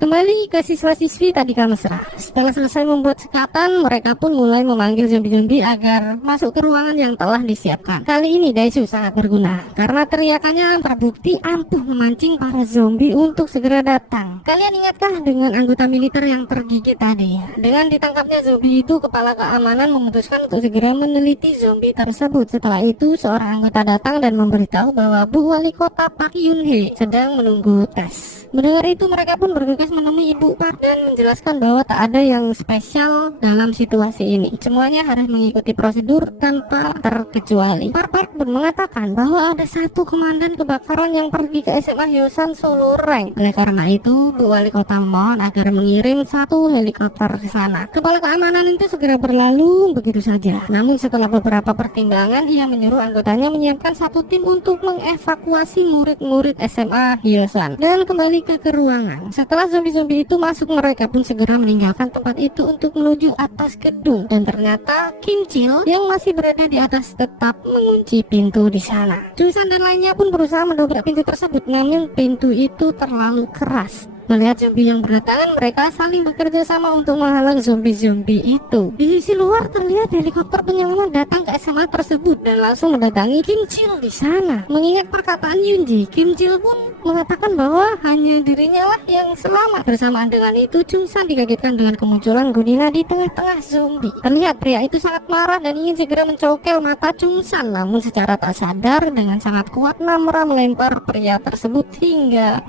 Kembali ke siswa-siswi tadika mesra. Setelah selesai membuat sekatan, mereka pun mulai memanggil zombie-zombie agar masuk ke ruangan yang telah disiapkan. Kali ini Daesu sangat berguna, karena teriakannya terbukti ampuh memancing para zombie untuk segera datang. Kalian ingatkah dengan anggota militer yang tergigit tadi? Dengan ditangkapnya zombie itu, kepala keamanan memutuskan untuk segera meneliti zombie tersebut. Setelah itu, seorang anggota datang dan memberitahu bahwa Bu Wali Kota Park Yun-hee sedang menunggu tes. Mendengar itu, mereka pun bergegas harus menemui Ibu Park dan menjelaskan bahwa tak ada yang spesial dalam situasi ini. Semuanya harus mengikuti prosedur tanpa terkecuali. Park pun mengatakan bahwa ada satu komandan kebakaran yang pergi ke SMA Hyosan Solo Rank. Oleh karena itu, Bu Wali Kota mohon agar mengirim satu helikopter ke sana. Kepala keamanan itu segera berlalu begitu saja. Namun setelah beberapa pertimbangan, ia menyuruh anggotanya menyiapkan satu tim untuk mengevakuasi murid-murid SMA Hyosan dan kembali ke ruangan. Setelah zombie-zombie itu masuk, mereka pun segera meninggalkan tempat itu untuk menuju atas gedung. Dan ternyata Kim Chil yang masih berada di atas tetap mengunci pintu di sana. Jusan dan lainnya pun berusaha mendobrak pintu tersebut, namun pintu itu terlalu keras. Melihat zombie yang berdatangan, mereka saling bekerja sama untuk menghalang zombie-zombie itu. Di sisi luar terlihat helikopter penyelamat datang ke SMA tersebut dan langsung mendatangi Kim Chil di sana. Mengingat perkataan Yunji, Kim Chil pun mengatakan bahwa hanya dirinya lah yang selamat. Bersamaan dengan itu, Jungsan dikagetkan dengan kemunculan Gunina di tengah-tengah zombie. Terlihat pria itu sangat marah dan ingin segera mencokel mata Jungsan, namun secara tak sadar dengan sangat kuat Namra melempar pria tersebut hingga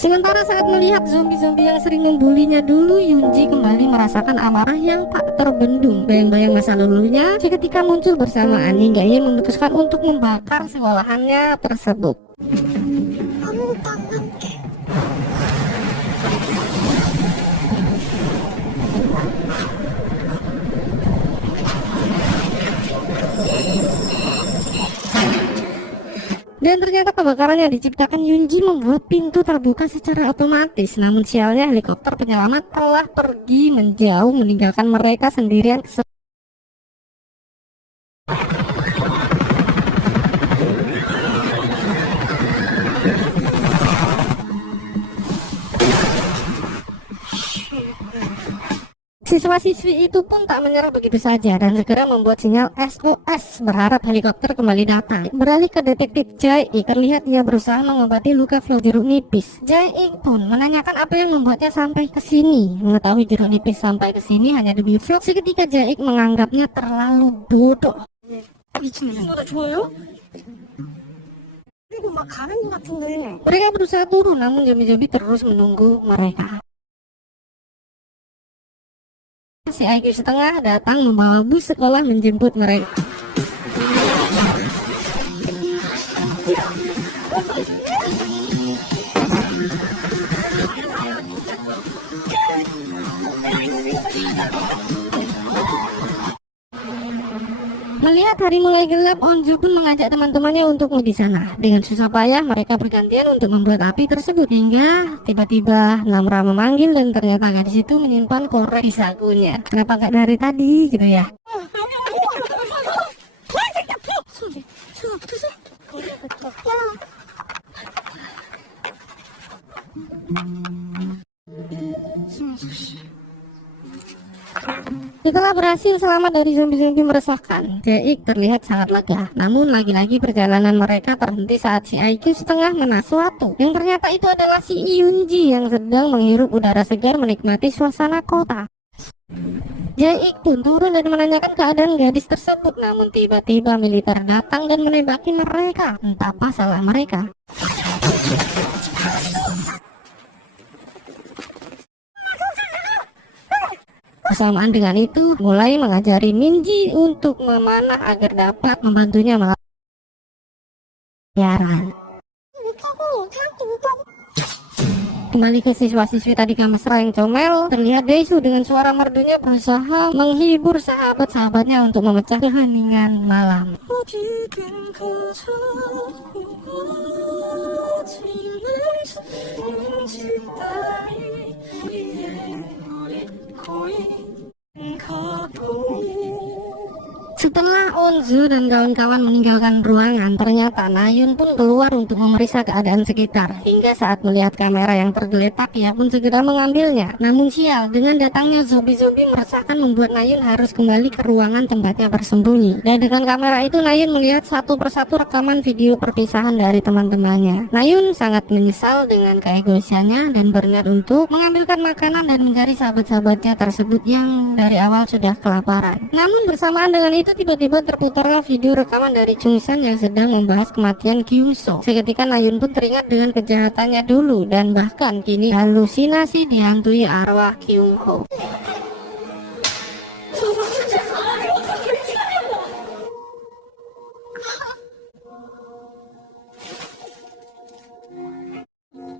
Sementara saat melihat zombie-zombie yang sering membulinya dulu, Yunji kembali merasakan amarah yang tak terbendung. Bayang-bayang masa lalunya seketika muncul bersamaan hingga ia memutuskan untuk membakar sekolahannya tersebut. Dan ternyata kebakaran yang diciptakan Yunji membuat pintu terbuka secara otomatis. Namun sialnya helikopter penyelamat telah pergi menjauh meninggalkan mereka sendirian. Siswa-siswi itu pun tak menyerah begitu saja dan segera membuat sinyal SOS berharap helikopter kembali datang. Beralih ke detektif Jae-ik, terlihat ia berusaha mengobati luka flu jeruk nipis. Jae-ik pun menanyakan apa yang membuatnya sampai ke sini. Mengetahui jeruk nipis sampai ke sini hanya demi flu, seketika Jae-ik menganggapnya terlalu bodoh. Mereka berusaha turun, namun zombie-zombie terus menunggu mereka. Si IQ setengah datang membawa bus sekolah menjemput mereka. Melihat hari mulai gelap, Onju pun mengajak teman-temannya untuk di sana. Dengan susah payah mereka bergantian untuk membuat api tersebut hingga tiba-tiba Namra memanggil dan ternyata gadis itu menyimpan korek di sakunya. Kenapa nggak dari tadi gitu ya? Setelah berhasil selamat dari zombie-zombie meresahkan, Jae-ik terlihat sangat lega. Namun lagi-lagi perjalanan mereka terhenti saat si IQ setengah menas suatu, yang ternyata itu adalah si Yunji yang sedang menghirup udara segar menikmati suasana kota. Jae-ik pun turun dan menanyakan keadaan gadis tersebut, namun tiba-tiba militer datang dan menembaki mereka. Entah apa salah mereka. Bersamaan dengan itu, mulai mengajari Minji untuk memanah agar dapat membantunya melakukan siaran. Kembali ke siswa-siswi tadi mesra yang comel, terlihat Daesu dengan suara merdunya berusaha menghibur sahabat-sahabatnya untuk memecah keheningan malam. Setelah Onzu dan kawan-kawan meninggalkan ruangan, ternyata Nayun pun keluar untuk memeriksa keadaan sekitar. Hingga saat melihat kamera yang tergeletak, ia pun segera mengambilnya. Namun sial, dengan datangnya zombie-zombie meresahkan membuat Nayun harus kembali ke ruangan tempatnya bersembunyi. Dan dengan kamera itu Nayun melihat satu persatu rekaman video perpisahan dari teman-temannya. Nayun sangat menyesal dengan keegoisannya dan berniat untuk mengambilkan makanan dan mencari sahabat-sahabatnya tersebut yang dari awal sudah kelaparan. Namun bersamaan dengan itu tiba-tiba terputarlah video rekaman dari Chungsan yang sedang membahas kematian Kyungso. Seketika Nayun pun teringat dengan kejahatannya dulu dan bahkan kini halusinasi dihantui arwah Kyungho.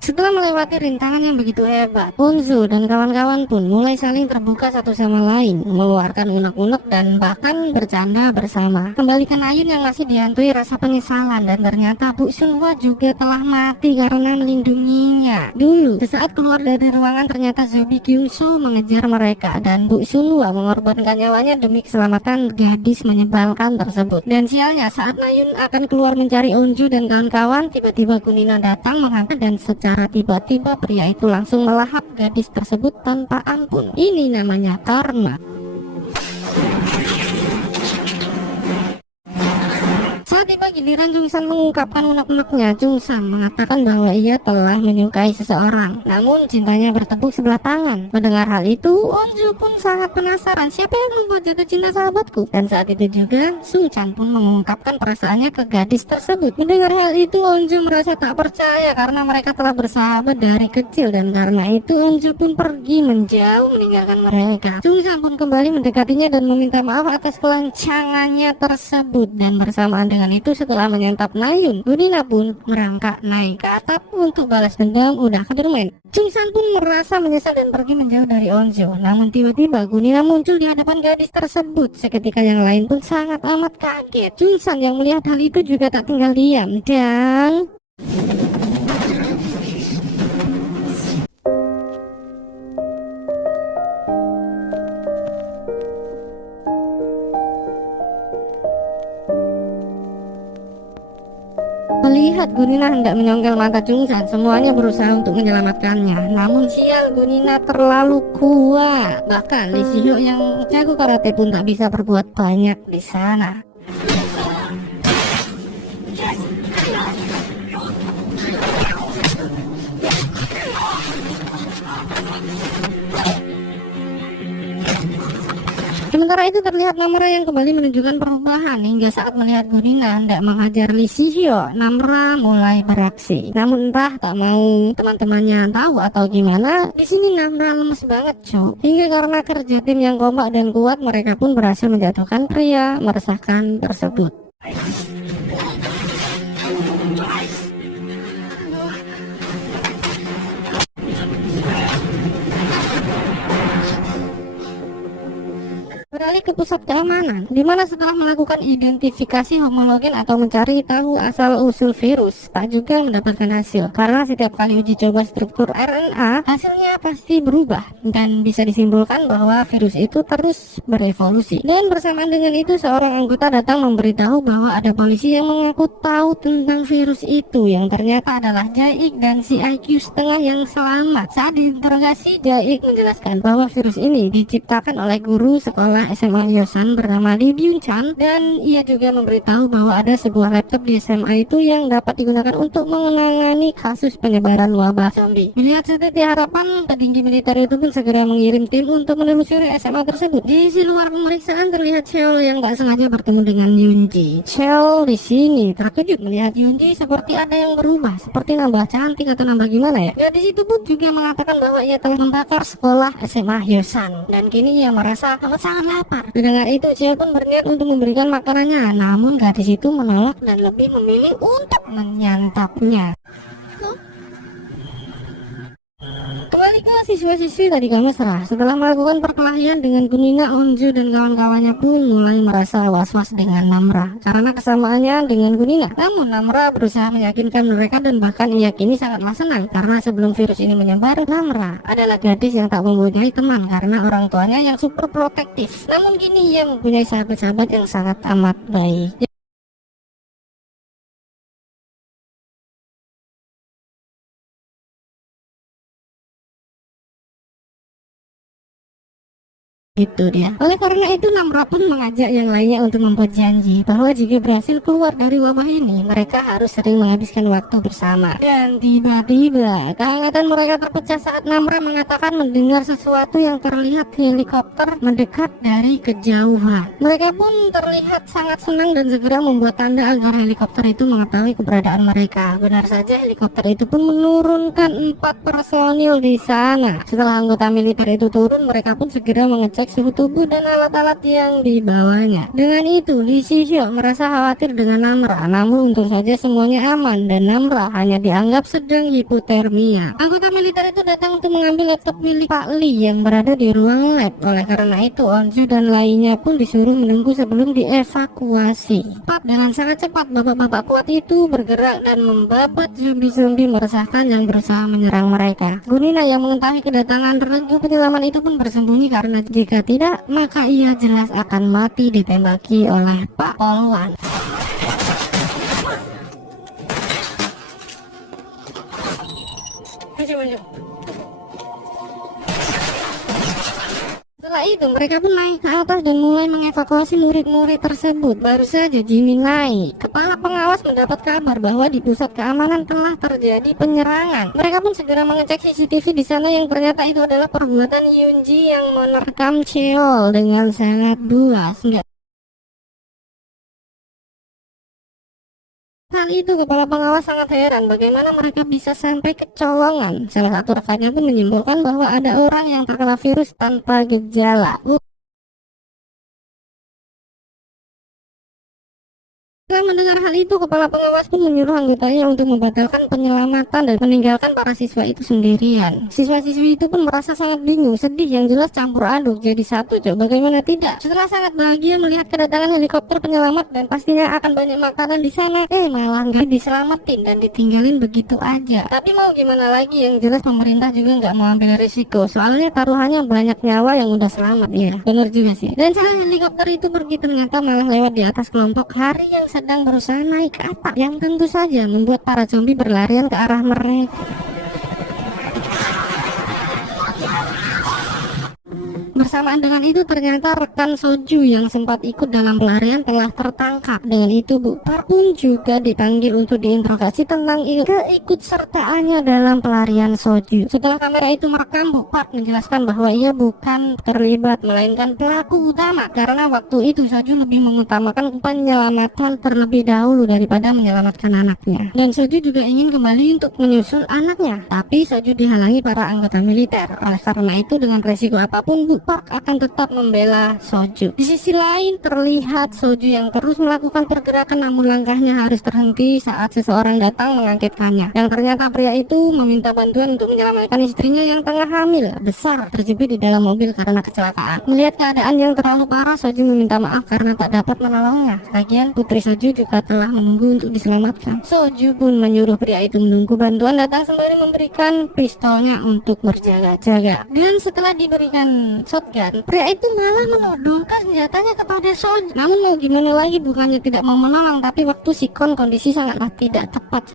Setelah melewati rintangan yang begitu hebat, Onzu dan kawan-kawan pun mulai saling terbuka satu sama lain, mengeluarkan unek-unek dan bahkan bercanda bersama. Kembalikan Nayun yang masih dihantui rasa penyesalan dan ternyata Bu Sunhwa juga telah mati karena melindunginya. Dulu, sesaat keluar dari ruangan ternyata zombie Kyungso mengejar mereka dan Bu Sunhwa mengorbankan nyawanya demi keselamatan gadis menyebalkan tersebut. Dan sialnya saat Nayun akan keluar mencari Onzu dan kawan-kawan, tiba-tiba Gunina datang menghantar dan secara tiba-tiba pria itu langsung melahap gadis tersebut tanpa ampun. Ini namanya karma. Saat tiba giliran Jungsan mengungkapkan unek-uneknya, Jungsan mengatakan bahwa ia telah menyukai seseorang, namun cintanya bertepuk sebelah tangan. Mendengar hal itu, Onju pun sangat penasaran siapa yang membuat jatuh cinta sahabatku. Dan saat itu juga, Sung Chan pun mengungkapkan perasaannya ke gadis tersebut. Mendengar hal itu, Onju merasa tak percaya karena mereka telah bersahabat dari kecil dan karena itu Onju pun pergi menjauh meninggalkan mereka. Jungsan pun kembali mendekatinya dan meminta maaf atas kelancangannya tersebut dan bersamaan dengan itu setelah menyantap Nayun, Gunina pun merangkak naik ke atap untuk balas dendam udah bermain. Jungsan pun merasa menyesal dan pergi menjauh dari Onjo. Namun tiba-tiba Gunina muncul di hadapan gadis tersebut. Seketika yang lain pun sangat amat kaget. Jungsan yang melihat hal itu juga tak tinggal diam dan melihat Gunina hendak menyongkel mata Jungsan, semuanya berusaha untuk menyelamatkannya. Namun sial, Gunina terlalu kuat. Bahkan Lee Si-hyo yang jago karate pun tak bisa berbuat banyak di sana. Sementara itu terlihat Namra yang kembali menunjukkan perubahan hingga saat melihat Gunina hendak menghajar Lee Si-hyo, Namra mulai beraksi. Namun entah tak mau teman-temannya tahu atau gimana, di sini Namra lemes banget cuy. Hingga karena kerja tim yang kompak dan kuat, mereka pun berhasil menjatuhkan pria meresahkan tersebut. Beralih ke pusat keamanan, di mana setelah melakukan identifikasi homologen atau mencari tahu asal-usul virus, tak juga mendapatkan hasil. Karena setiap kali uji coba struktur RNA, hasilnya pasti berubah dan bisa disimpulkan bahwa virus itu terus berevolusi. Dan bersamaan dengan itu, seorang anggota datang memberitahu bahwa ada polisi yang mengaku tahu tentang virus itu, yang ternyata adalah Jae-ik dan si IQ setengah yang selamat. Saat diinterogasi, Jae-ik menjelaskan bahwa virus ini diciptakan oleh guru sekolah SMA Hyosan bernama Lee Byung-chan, dan ia juga memberitahu bahwa ada sebuah laptop di SMA itu yang dapat digunakan untuk menangani kasus penyebaran wabah zombie. Melihat seperti harapan, petinggi militer itu pun segera mengirim tim untuk menelusuri SMA tersebut. Di sisi luar pemeriksaan terlihat Cheol yang tak sengaja bertemu dengan Yoonji. Cheol di sini terkejut melihat Yoonji seperti ada yang berubah, seperti nambah cantik atau nambah gimana ya. Gadis itu pun juga mengatakan bahwa ia telah membakar sekolah SMA Hyosan dan kini ia merasa amat sangat lapar. Mendengar itu, Cheol pun berniat untuk memberikan makanannya, namun gadis itu menolak dan lebih memilih untuk menyantapnya. Kembali Baiklah siswa-siswi tadi kau mesra. Setelah melakukan perkelahian dengan Gunina, Onju dan kawan-kawannya pun mulai merasa was-was dengan Namra karena kesamaannya dengan Gunina. Namun Namra berusaha meyakinkan mereka dan bahkan meyakini sangatlah senang karena sebelum virus ini menyebar, Namra adalah gadis yang tak mempunyai teman karena orang tuanya yang super protektif. Namun kini ia mempunyai sahabat-sahabat yang sangat amat baik. Gitu dia. Oleh karena itu Namra pun mengajak yang lainnya untuk membuat janji bahwa jika berhasil keluar dari wabah ini, mereka harus sering menghabiskan waktu bersama. Dan tiba-tiba kehangatan mereka terpecah saat Namra mengatakan mendengar sesuatu yang terlihat helikopter mendekat dari kejauhan. Mereka pun terlihat sangat senang dan segera membuat tanda agar helikopter itu mengetahui keberadaan mereka. Benar saja helikopter itu pun menurunkan 4 personil di sana. Setelah anggota militer itu turun, mereka pun segera mengecek suhu tubuh dan alat-alat yang dibawanya. Dengan itu, Lee Si-hyo merasa khawatir dengan Namra, namun untung saja semuanya aman dan Namra hanya dianggap sedang hipotermia. Anggota militer itu datang untuk mengambil laptop milik Pak Lee yang berada di ruang lab. Oleh karena itu, Onju dan lainnya pun disuruh menunggu sebelum dievakuasi. Dengan sangat cepat, bapak-bapak kuat itu bergerak dan membabat zombie-zombie meresahkan yang berusaha menyerang mereka. Gunina yang mengetahui kedatangan regu penyelaman itu pun bersembunyi karena jika tidak, maka ia jelas akan mati ditembaki oleh Pak Polwan. Setelah itu mereka pun naik ke atas dan mulai mengevakuasi murid-murid tersebut. Baru saja Jimin naik, kepala pengawas mendapat kabar bahwa di pusat keamanan telah terjadi penyerangan. Mereka pun segera mengecek CCTV di sana yang ternyata itu adalah perbuatan Yoonji yang menerkam Cheol dengan sangat buas. Hal itu kepala pengawas sangat heran bagaimana mereka bisa sampai kecolongan. Salah satu rekannya pun menyimpulkan bahwa ada orang yang terkena virus tanpa gejala. Setelah mendengar hal itu, kepala pengawas pun menyuruh anggotanya untuk membatalkan penyelamatan dan meninggalkan para siswa itu sendirian. Siswa-siswi itu pun merasa sangat bingung, sedih yang jelas campur aduk jadi satu. Coba bagaimana tidak? Setelah sangat bahagia melihat kedatangan helikopter penyelamat dan pastinya akan banyak makanan di sana, malah nggak diselamatin dan ditinggalin begitu aja. Tapi mau gimana lagi, yang jelas pemerintah juga nggak mau ambil risiko. Soalnya taruhannya banyak nyawa yang udah selamat ya. Bener juga sih. Dan saat helikopter itu pergi ternyata malah lewat di atas kelompok Hari yang sedang berusaha naik ke atap, yang tentu saja membuat para zombie berlarian ke arah mereka. Bersamaan dengan itu ternyata rekan Soju yang sempat ikut dalam pelarian telah tertangkap. Dengan itu Bu Park pun juga dipanggil untuk diinterogasi tentang keikutsertaannya dalam pelarian Soju. Setelah kamera itu merekam, Bu Park menjelaskan bahwa ia bukan terlibat melainkan pelaku utama karena waktu itu Soju lebih mengutamakan penyelamatan terlebih dahulu daripada menyelamatkan anaknya. Dan Soju juga ingin kembali untuk menyusul anaknya, tapi Soju dihalangi para anggota militer. Oleh karena itu dengan resiko apapun Bu Park akan tetap membela Soju. Di sisi lain terlihat Soju yang terus melakukan pergerakan namun langkahnya harus terhenti saat seseorang datang mengangkitkannya. Yang ternyata pria itu meminta bantuan untuk menyelamatkan istrinya yang tengah hamil besar terjepit di dalam mobil karena kecelakaan. Melihat keadaan yang terlalu parah, Soju meminta maaf karena tak dapat menolongnya. Lagian putri Soju juga telah menunggu untuk diselamatkan. Soju pun menyuruh pria itu menunggu bantuan datang sembari memberikan pistolnya untuk berjaga-jaga. Dan setelah diberikan shotgun, pria itu malah menodongkan senjatanya kepada Soju. Namun mau gimana lagi, bukannya tidak mau menolong, tapi waktu sikon kondisi sangatlah tidak tepat.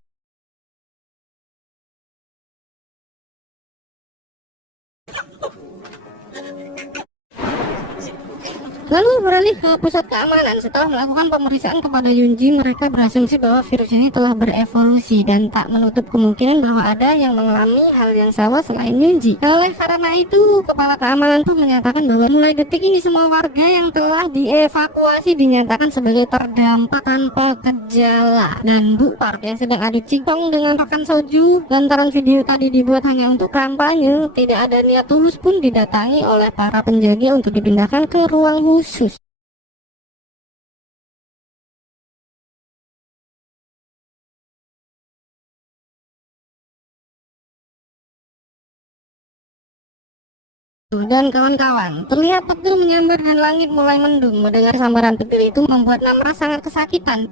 Lalu beralih ke pusat keamanan. Setelah melakukan pemeriksaan kepada Yunji, mereka berasumsi bahwa virus ini telah berevolusi dan tak menutup kemungkinan bahwa ada yang mengalami hal yang sama selain Yunji. Oleh karena itu, kepala keamanan pun menyatakan bahwa mulai detik ini semua warga yang telah dievakuasi dinyatakan sebagai terdampak tanpa gejala. Dan Bu Park yang sedang adu cingkong dengan rekan Soju lantaran video tadi dibuat hanya untuk kampanye, tidak ada niat tulus pun didatangi oleh para penjaga untuk dipindahkan ke ruang khusus. dan kawan-kawan. Terlihat petir menyambar dan langit mulai mendung. Mendengar sambaran petir itu membuat Namra sangat kesakitan.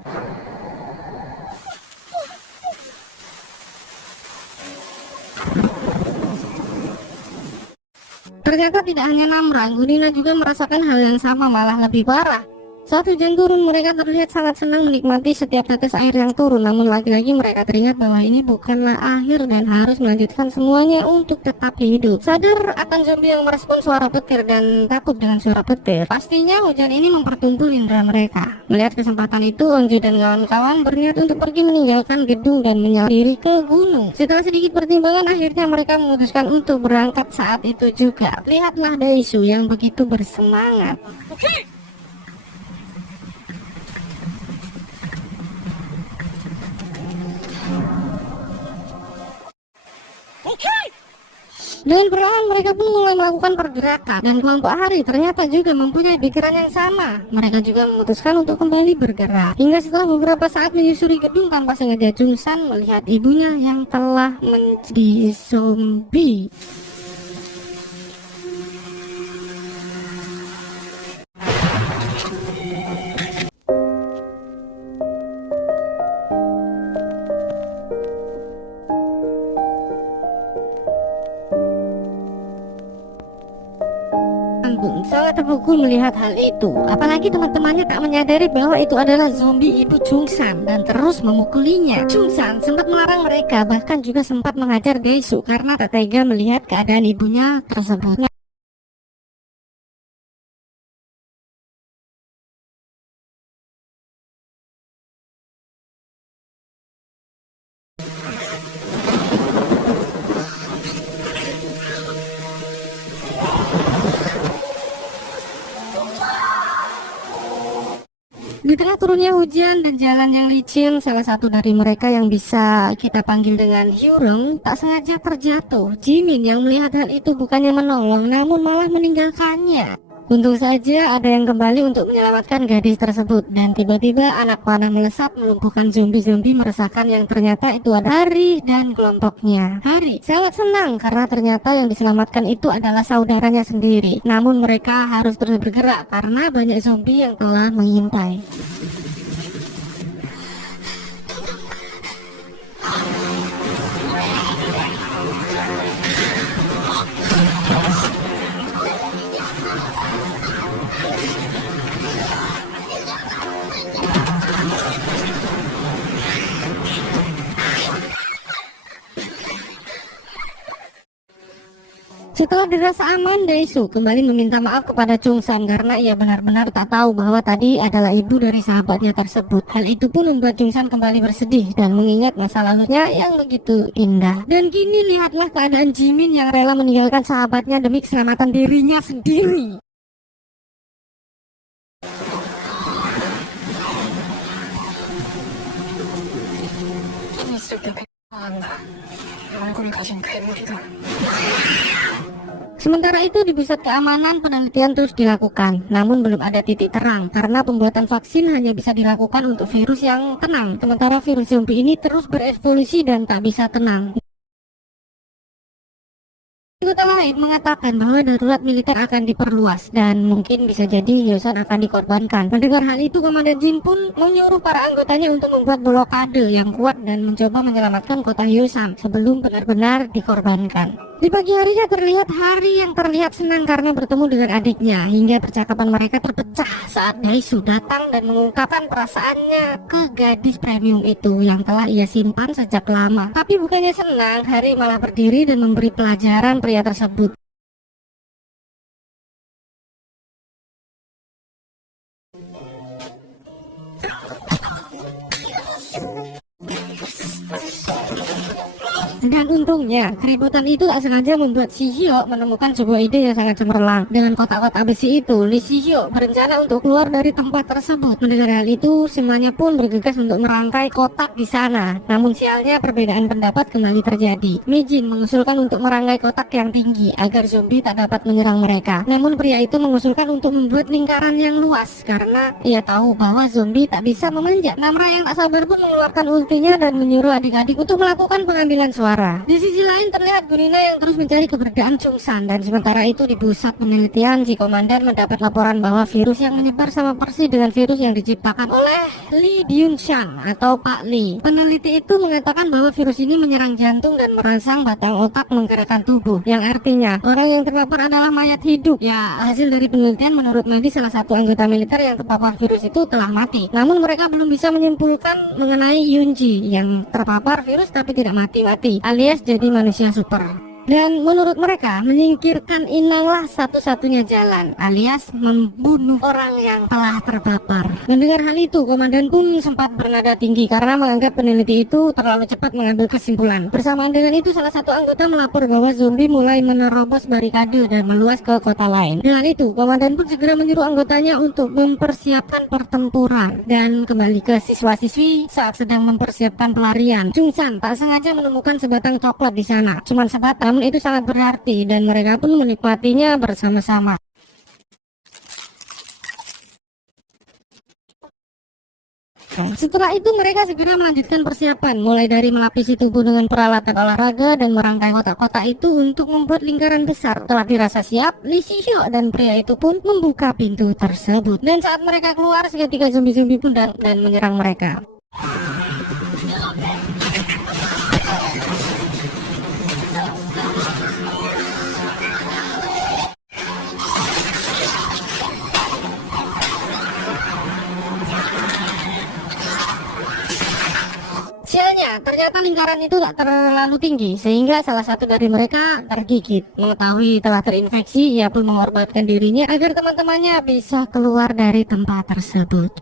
Ternyata tidak hanya Namra, Gunina juga merasakan hal yang sama, malah lebih parah. Saat hujan turun, mereka terlihat sangat senang menikmati setiap tetes air yang turun. Namun lagi-lagi mereka teringat bahwa ini bukanlah akhir dan harus melanjutkan semuanya untuk tetap hidup. Sadar akan zombie yang merespon suara petir dan takut dengan suara petir, pastinya hujan ini mempertumpul indera mereka. Melihat kesempatan itu, Onju dan kawan-kawan berniat untuk pergi meninggalkan gedung dan menyelidiki ke gunung. Setelah sedikit pertimbangan, akhirnya mereka memutuskan untuk berangkat saat itu juga. Lihatlah Daishu yang begitu bersemangat. Dan perlahan mereka pun mulai melakukan pergerakan. Dan kelompok Hari ternyata juga mempunyai pikiran yang sama. Mereka juga memutuskan untuk kembali bergerak. Hingga setelah beberapa saat menyusuri gedung tanpa sengaja, Jungsan melihat ibunya yang telah menjadi zombie. Sangat terpukul melihat hal itu. Apalagi teman-temannya tak menyadari bahwa itu adalah zombie ibu Jungsan dan terus memukulinya. Jungsan sempat melarang mereka, bahkan juga sempat mengajar Daishu karena tak tega melihat keadaan ibunya tersebut. Di tengah turunnya hujan dan jalan yang licin, salah satu dari mereka yang bisa kita panggil dengan Hyurong tak sengaja terjatuh. Jimin yang melihat hal itu bukannya menolong, namun malah meninggalkannya. Untung saja ada yang kembali untuk menyelamatkan gadis tersebut, dan tiba-tiba anak panah melesat melumpuhkan zombie-zombie meresahkan yang ternyata itu ada Hari dan kelompoknya. Hari sangat senang karena ternyata yang diselamatkan itu adalah saudaranya sendiri. Namun mereka harus terus bergerak karena banyak zombie yang telah mengintai. Setelah dirasa aman, Daishu kembali meminta maaf kepada Jungsan karena ia benar-benar tak tahu bahwa tadi adalah ibu dari sahabatnya tersebut. Hal itu pun membuat Jungsan kembali bersedih dan mengingat masa lalunya yang begitu indah. Dan kini lihatlah keadaan Jimin yang rela meninggalkan sahabatnya demi keselamatan dirinya sendiri. Sementara itu di pusat keamanan penelitian terus dilakukan, namun belum ada titik terang karena pembuatan vaksin hanya bisa dilakukan untuk virus yang tenang, sementara virus zombie ini terus berevolusi dan tak bisa tenang. Kota lain mengatakan bahwa darurat militer akan diperluas dan mungkin bisa jadi Yosan akan dikorbankan. Mendengar hal itu, Komandan Jin pun menyuruh para anggotanya untuk membuat blokade yang kuat dan mencoba menyelamatkan kota Yosan sebelum benar-benar dikorbankan. Di pagi harinya terlihat Hari yang terlihat senang karena bertemu dengan adiknya, hingga percakapan mereka terpecah saat Daishu datang dan mengungkapkan perasaannya ke gadis premium itu yang telah ia simpan sejak lama. Tapi bukannya senang, Hari malah berdiri dan memberi pelajaran pria tersebut. Dan untungnya, keributan itu tak sengaja membuat Si Hyo menemukan sebuah ide yang sangat cemerlang. Dengan kotak-kotak besi itu, Si Hyo berencana untuk keluar dari tempat tersebut. Mendengar hal itu, semuanya pun bergegas untuk merangkai kotak di sana. Namun sialnya perbedaan pendapat kembali terjadi. Mijin mengusulkan untuk merangkai kotak yang tinggi agar zombie tak dapat menyerang mereka. Namun pria itu mengusulkan untuk membuat lingkaran yang luas karena ia tahu bahwa zombie tak bisa memanjat. Namra yang tak sabar pun mengeluarkan ultinya dan menyuruh adik-adik untuk melakukan pengambilan suara. suara. Di sisi lain terlihat Gurina yang terus mencari keberadaan Chungsan, dan sementara itu di pusat penelitian si komandan mendapat laporan bahwa virus yang menyebar sama persis dengan virus yang diciptakan oleh Lee Byung-chan atau Pak Lee. Peneliti itu mengatakan bahwa virus ini menyerang jantung dan merangsang batang otak menggerakkan tubuh, yang artinya orang yang terpapar adalah mayat hidup. Ya, hasil dari penelitian menurut medis salah satu anggota militer yang terpapar virus itu telah mati. Namun mereka belum bisa menyimpulkan mengenai Yunji yang terpapar virus tapi tidak mati-mati, alias jadi manusia super. Dan menurut mereka, menyingkirkan inanglah satu-satunya jalan, alias membunuh orang yang telah terpapar. Mendengar hal itu, komandan pun sempat bernada tinggi karena menganggap peneliti itu terlalu cepat mengambil kesimpulan. Bersamaan dengan itu, salah satu anggota melapor bahwa zombie mulai menerobos barikade dan meluas ke kota lain. Dengan itu, komandan pun segera menyuruh anggotanya untuk mempersiapkan pertempuran dan kembali ke siswa-siswi saat sedang mempersiapkan pelarian. Chungsan tak sengaja menemukan sebatang coklat di sana. Cuman sebatang, namun itu sangat berarti dan mereka pun menikmatinya bersama-sama. Setelah itu mereka segera melanjutkan persiapan, mulai dari melapisi tubuh dengan peralatan olahraga dan merangkai kotak-kotak itu untuk membuat lingkaran besar. Setelah dirasa siap, Lee Si-hyo dan pria itu pun membuka pintu tersebut. Dan saat mereka keluar, seketika zombie-zombie pun dan menyerang mereka. Sialnya, ternyata lingkaran itu tak terlalu tinggi sehingga salah satu dari mereka tergigit. Mengetahui telah terinfeksi, ia pun mengorbankan dirinya agar teman-temannya bisa keluar dari tempat tersebut.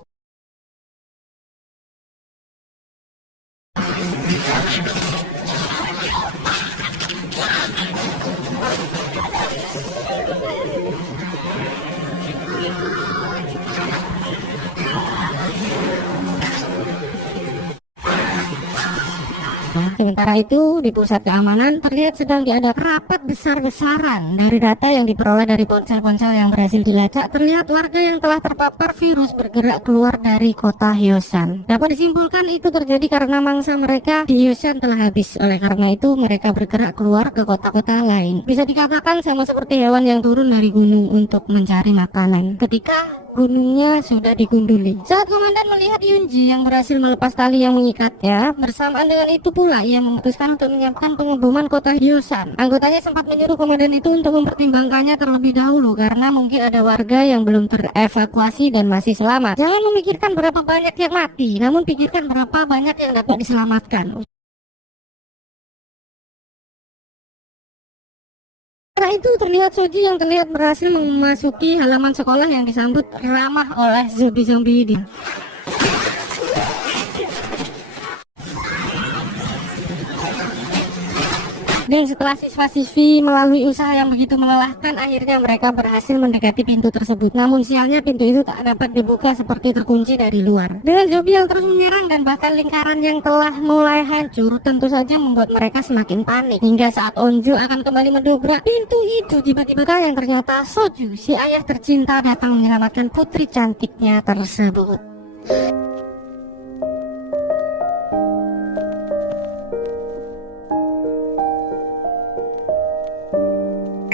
Sementara itu, di pusat keamanan terlihat sedang diadakan rapat besar-besaran. Dari data yang diperoleh dari ponsel-ponsel yang berhasil dilacak, terlihat warga yang telah terpapar virus bergerak keluar dari kota Hyosan. Dapat disimpulkan itu terjadi karena mangsa mereka di Hyosan telah habis. Oleh karena itu, mereka bergerak keluar ke kota-kota lain. Bisa dikatakan sama seperti hewan yang turun dari gunung untuk mencari makanan. Ketika gunungnya sudah digunduli. Saat komandan melihat Yunji yang berhasil melepas tali yang mengikatnya, bersamaan dengan itu pula ia memutuskan untuk menyiapkan pengeboman kota Hyosan. Anggotanya sempat menyuruh komandan itu untuk mempertimbangkannya terlebih dahulu karena mungkin ada warga yang belum terevakuasi dan masih selamat. Jangan memikirkan berapa banyak yang mati, namun pikirkan berapa banyak yang dapat diselamatkan. Setelah itu terlihat Soji yang terlihat berhasil memasuki halaman sekolah yang disambut ramah oleh zombie-zombie ini. Dan setelah siswa-siswi melalui usaha yang begitu melelahkan, akhirnya mereka berhasil mendekati pintu tersebut. Namun sialnya pintu itu tak dapat dibuka seperti terkunci dari luar. Dengan zombie yang terus menyerang dan bahkan lingkaran yang telah mulai hancur, tentu saja membuat mereka semakin panik. Hingga saat Onju akan kembali mendobrak pintu itu, tiba-tiba yang ternyata Soju, si ayah tercinta, datang menyelamatkan putri cantiknya tersebut.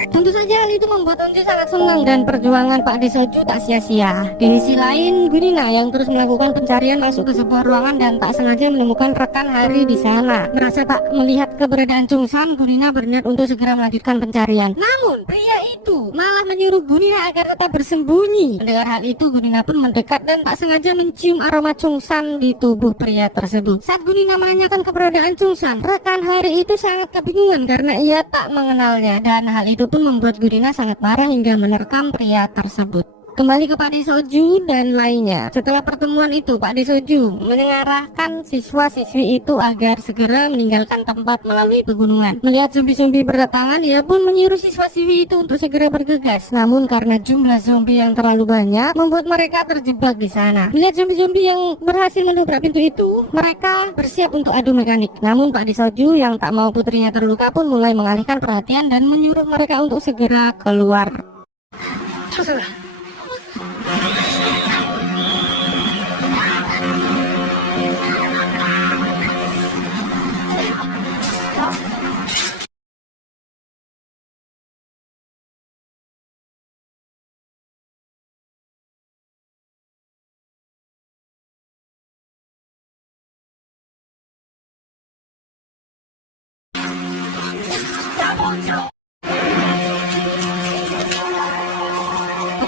Tentu saja hal itu membuat Onju sangat senang dan perjuangan Pak De Soju tak sia-sia. Di sisi lain, Gurina yang terus melakukan pencarian masuk ke sebuah ruangan dan tak sengaja menemukan rekan Hari di sana. Merasa tak melihat keberadaan Chungsan, Gurina berniat untuk segera melanjutkan pencarian. Namun, pria itu malah menyuruh Gurina agar tetap bersembunyi. Mendengar hal itu, Gurina pun mendekat dan tak sengaja mencium aroma Chungsan di tubuh pria tersebut. Saat Gurina menanyakan keberadaan Chungsan, rekan Hari itu sangat kebingungan karena ia tak mengenalnya, dan hal itu pun membuat Gurina sangat marah hingga menerkam pria tersebut. Kembali ke Pak De Soju dan lainnya. Setelah pertemuan itu, Pak De Soju mengarahkan siswa-siswi itu agar segera meninggalkan tempat melalui pegunungan. Melihat zombie-zombie berdatangan, ia pun menyuruh siswa-siswi itu untuk segera bergegas. Namun karena jumlah zombie yang terlalu banyak, membuat mereka terjebak di sana. Melihat zombie-zombie yang berhasil mendobrak pintu itu, mereka bersiap untuk adu mekanik. Namun Pak De Soju yang tak mau putrinya terluka pun mulai mengalihkan perhatian dan menyuruh mereka untuk segera keluar.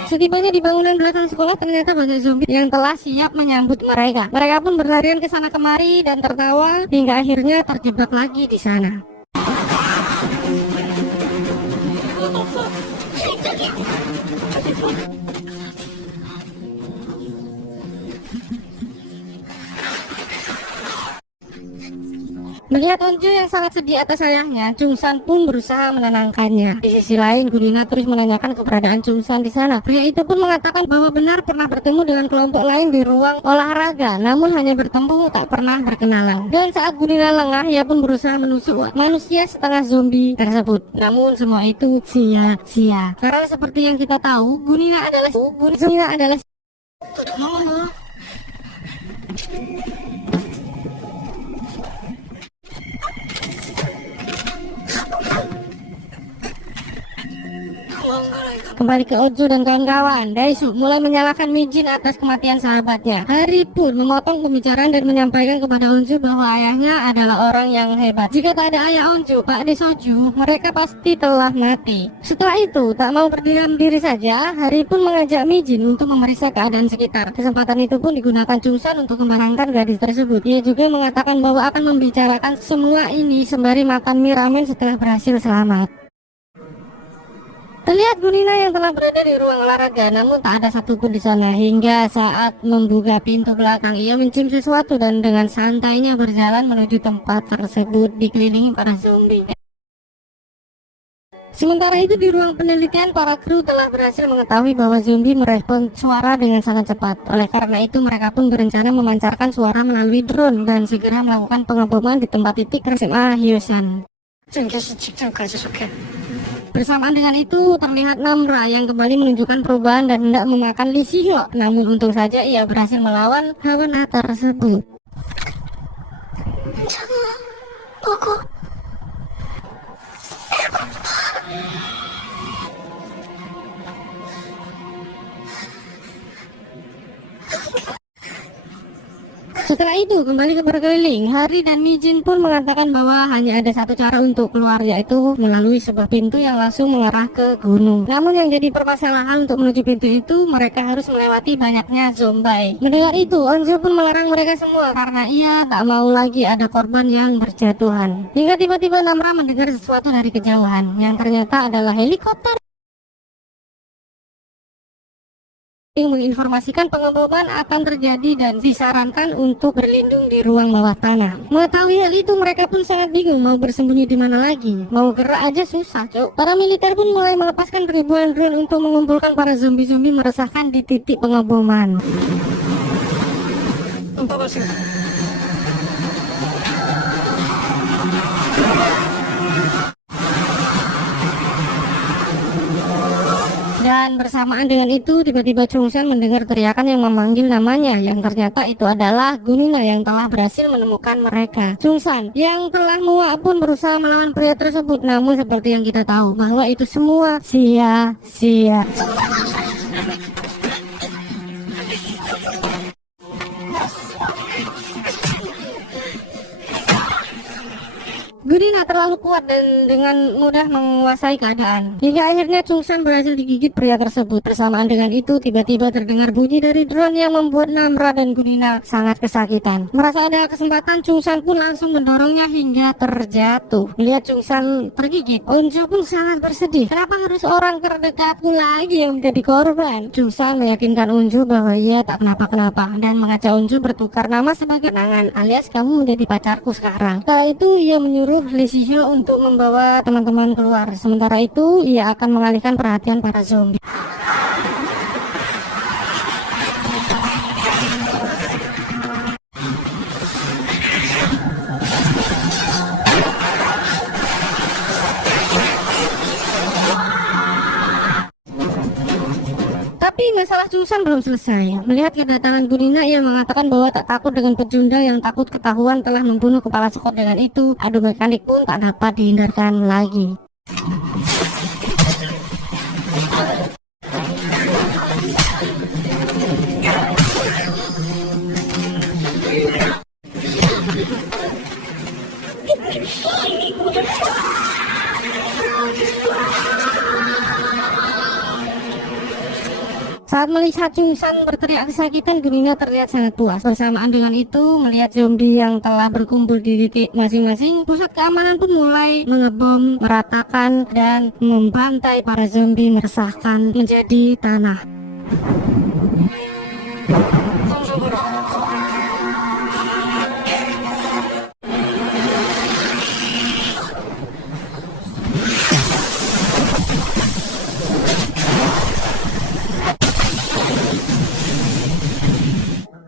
Setibanya di bangunan belakang sekolah, ternyata banyak zombie yang telah siap menyambut mereka. Mereka pun berlarian ke sana kemari dan tertawa hingga akhirnya terjebak lagi di sana. Melihat Onju yang sangat sedih atas ayahnya, Chungsan pun berusaha menenangkannya. Di sisi lain, Gurina terus menanyakan keberadaan Chungsan di sana. Pria itu pun mengatakan bahwa benar pernah bertemu dengan kelompok lain di ruang olahraga, namun hanya bertemu, tak pernah berkenalan. Dan saat Gurina lengah, ia pun berusaha menusuk manusia setengah zombie tersebut. Namun semua itu sia-sia. Karena seperti yang kita tahu, Gurina adalah Kembali ke Onju dan kawan-kawan, Daesuk mulai menyalahkan Mijin atas kematian sahabatnya. Hari pun memotong pembicaraan dan menyampaikan kepada Onju bahwa ayahnya adalah orang yang hebat. Jika tak ada ayah Onju, Pak De Soju, mereka pasti telah mati. Setelah itu, tak mau berdiam diri saja, Hari pun mengajak Mijin untuk memeriksa keadaan sekitar. Kesempatan itu pun digunakan Chungsan untuk menenangkan gadis tersebut. Ia juga mengatakan bahwa akan membicarakan semua ini sembari makan mie ramen setelah berhasil selamat. Terlihat Gurina yang telah berada di ruang olahraga, namun tak ada satupun di sana. Hingga saat membuka pintu belakang, ia mencium sesuatu dan dengan santainya berjalan menuju tempat tersebut dikelilingi para zombie. Sementara itu di ruang penelitian, para kru telah berhasil mengetahui bahwa zombie merespon suara dengan sangat cepat. Oleh karena itu mereka pun berencana memancarkan suara melalui drone dan segera melakukan pengeboman di tempat titik SMA Hyosan. Bersamaan dengan itu terlihat Namra yang kembali menunjukkan perubahan dan hendak memakan Lee Si-hyo. Namun untung saja ia berhasil melawan hawa tersebut. Setelah itu kembali ke berkeliling, Hari dan Mijin pun mengatakan bahwa hanya ada satu cara untuk keluar, yaitu melalui sebuah pintu yang langsung mengarah ke gunung. Namun yang jadi permasalahan untuk menuju pintu itu, mereka harus melewati banyaknya zombie. Mendengar itu, Onju pun melarang mereka semua karena ia tak mau lagi ada korban yang berjatuhan. Hingga tiba-tiba Namra mendengar sesuatu dari kejauhan, yang ternyata adalah helikopter yang menginformasikan pengeboman akan terjadi dan disarankan untuk berlindung di ruang bawah tanah. Mengetahui hal itu, mereka pun sangat bingung mau bersembunyi di mana lagi. Mau gerak aja susah, cok. Para militer pun mulai melepaskan ribuan drone untuk mengumpulkan para zombie-zombie meresahkan di titik pengeboman. Dan bersamaan dengan itu, tiba-tiba Chungsan mendengar teriakan yang memanggil namanya, yang ternyata itu adalah Gunina yang telah berhasil menemukan mereka. Chungsan yang telah muak pun berusaha melawan pria tersebut, namun seperti yang kita tahu bahwa itu semua sia-sia. Gurina terlalu kuat dan dengan mudah menguasai keadaan. Hingga akhirnya Chungsan berhasil digigit pria tersebut. Bersamaan dengan itu, tiba-tiba terdengar bunyi dari drone yang membuat Namra dan Gurina sangat kesakitan. Merasa ada kesempatan, Chungsan pun langsung mendorongnya hingga terjatuh. Melihat Chungsan tergigit, Onju pun sangat bersedih. Kenapa harus orang terdekatku lagi yang menjadi korban? Chungsan meyakinkan Onju bahwa ia tak kenapa-kenapa dan mengajak Onju bertukar nama sebagai kenangan, alias kamu menjadi pacarku sekarang. Setelah itu ia menyuruh Lee Si-hyo untuk membawa teman-teman keluar. Sementara itu ia akan mengalihkan perhatian para zombie. Tapi masalah Chungsan belum selesai. Melihat kedatangan Gurina, ia mengatakan bahwa tak takut dengan pecundang yang takut ketahuan telah membunuh kepala sekolah. Dengan itu, adu mekanik pun tak dapat dihindarkan lagi. Saat melihat Chungsan berteriak kesakitan, Gurina terlihat sangat puas. Bersamaan dengan itu, melihat zombie yang telah berkumpul di titik masing-masing, pusat keamanan pun mulai mengebom, meratakan, dan membantai para zombie, meresahkan menjadi tanah.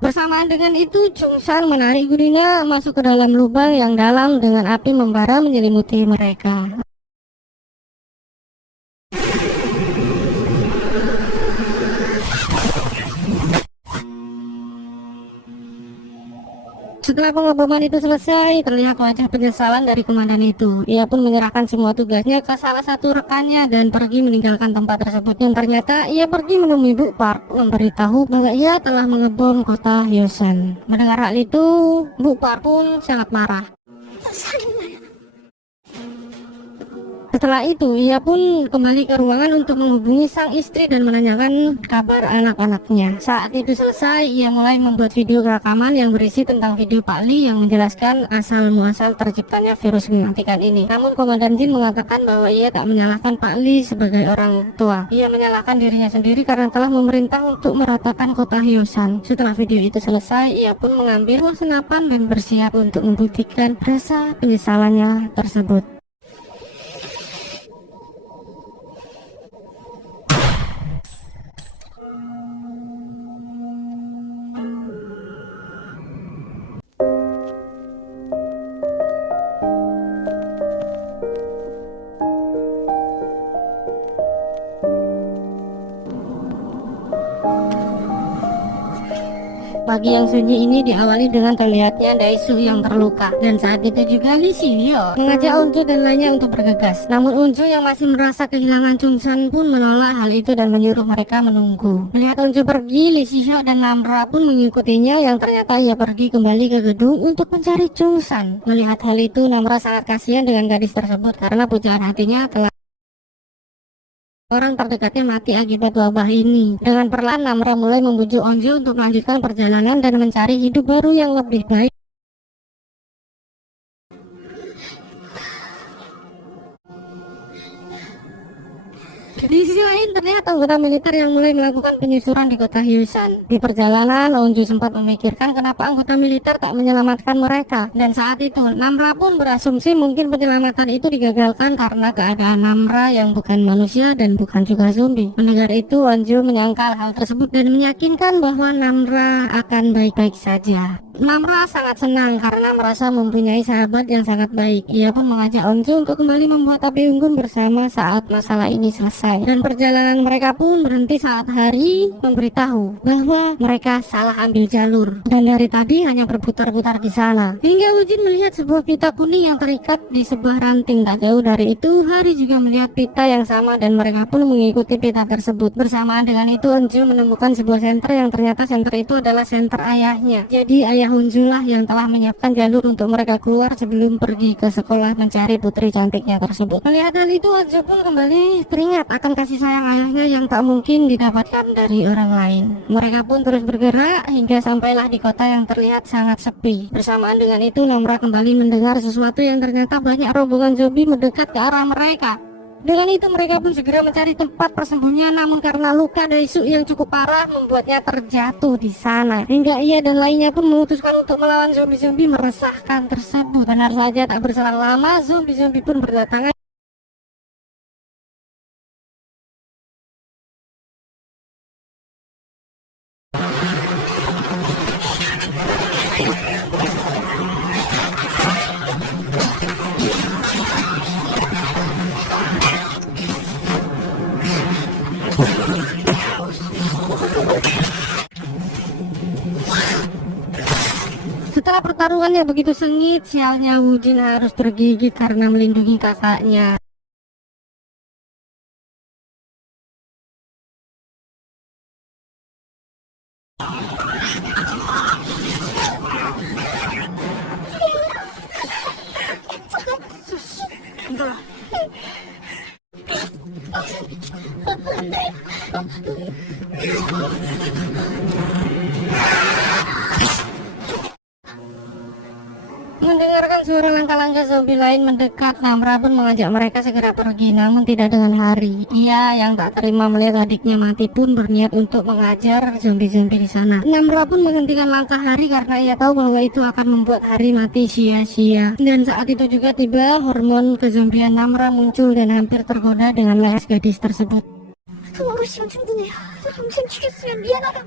Bersamaan dengan itu, Chungsan menarik Gurina masuk ke dalam lubang yang dalam dengan api membara menyelimuti mereka. Setelah pengeboman itu selesai, terlihat wajah penyesalan dari komandan itu. Ia pun menyerahkan semua tugasnya ke salah satu rekannya dan pergi meninggalkan tempat tersebut. Yang ternyata ia pergi menemui Bu Park, memberitahu bahwa ia telah mengebom kota Hyosan. Mendengar hal itu, Bu Park pun sangat marah. Setelah itu, ia pun kembali ke ruangan untuk menghubungi sang istri dan menanyakan kabar anak-anaknya. Saat itu selesai, ia mulai membuat video rekaman yang berisi tentang video Pak Lee yang menjelaskan asal-muasal terciptanya virus mematikan ini. Namun Komandan Jin mengatakan bahwa ia tak menyalahkan Pak Lee sebagai orang tua. Ia menyalahkan dirinya sendiri karena telah memerintah untuk meratakan kota Hyosan. Setelah video itu selesai, ia pun mengambil buah senapan dan bersiap untuk membuktikan rasa penyesalannya tersebut. Pagi yang sunyi ini diawali dengan terlihatnya Daesu yang terluka, dan saat itu juga Lee Shihyo mengajak Unju dan lainnya untuk bergegas. Namun Unju yang masih merasa kehilangan Chungsan pun menolak hal itu dan menyuruh mereka menunggu. Melihat Unju pergi, Lee Shihyo dan Namra pun mengikutinya, yang ternyata ia pergi kembali ke gedung untuk mencari Chungsan. Melihat hal itu, Namra sangat kasihan dengan gadis tersebut karena pujaan hatinya telah orang terdekatnya mati akibat wabah ini. Dengan perlahan Namra mulai membujuk Onju untuk melanjutkan perjalanan dan mencari hidup baru yang lebih baik. Di sisi lain, terlihat anggota militer yang mulai melakukan penyusuran di kota Hyosan. Di perjalanan, Onju sempat memikirkan kenapa anggota militer tak menyelamatkan mereka. Dan saat itu, Namra pun berasumsi mungkin penyelamatan itu digagalkan karena keadaan Namra yang bukan manusia dan bukan juga zombie. Mendengar itu, Onju menyangkal hal tersebut dan meyakinkan bahwa Namra akan baik-baik saja. Namra sangat senang karena merasa mempunyai sahabat yang sangat baik. Ia pun mengajak Onju untuk kembali membuat api unggun bersama saat masalah ini selesai. Dan perjalanan mereka pun berhenti saat Hari memberitahu bahwa mereka salah ambil jalur dan dari tadi hanya berputar-putar di sana. Hingga Wujin melihat sebuah pita kuning yang terikat di sebuah ranting. Tak jauh dari itu, Hari juga melihat pita yang sama dan mereka pun mengikuti pita tersebut. Bersamaan dengan itu, Onju menemukan sebuah senter yang ternyata senter itu adalah senter ayahnya. Jadi ayah Unju lah yang telah menyiapkan jalur untuk mereka keluar sebelum pergi ke sekolah mencari putri cantiknya tersebut. Melihat hal itu, Onju pun kembali teringat akan kasih sayang ayahnya yang tak mungkin didapatkan dari orang lain. Mereka pun terus bergerak hingga sampailah di kota yang terlihat sangat sepi. Bersamaan dengan itu, Namra kembali mendengar sesuatu yang ternyata banyak rombongan zombie mendekat ke arah mereka. Dengan itu mereka pun segera mencari tempat persembunyian, namun karena luka Daesu yang cukup parah membuatnya terjatuh di sana. Hingga ia dan lainnya pun memutuskan untuk melawan zombie-zombie meresahkan tersebut. Benar saja, tak berselang lama zombie-zombie pun berdatangan. Setelah pertarungannya begitu sengit, sialnya Wujin harus tergigit karena melindungi kakaknya. Mendengarkan suara langkah-langkah zombie lain mendekat, Namra pun mengajak mereka segera pergi, namun tidak dengan Hari. Ia yang tak terima melihat adiknya mati pun berniat untuk mengajar zombie-zombie di sana. Namra pun menghentikan langkah Hari karena ia tahu bahwa itu akan membuat Hari mati sia-sia. Dan saat itu juga tiba hormon kezombian Namra muncul dan hampir tergoda dengan leher gadis tersebut. 너무 시간 충분해요. 당신 죽였으면 미안하다.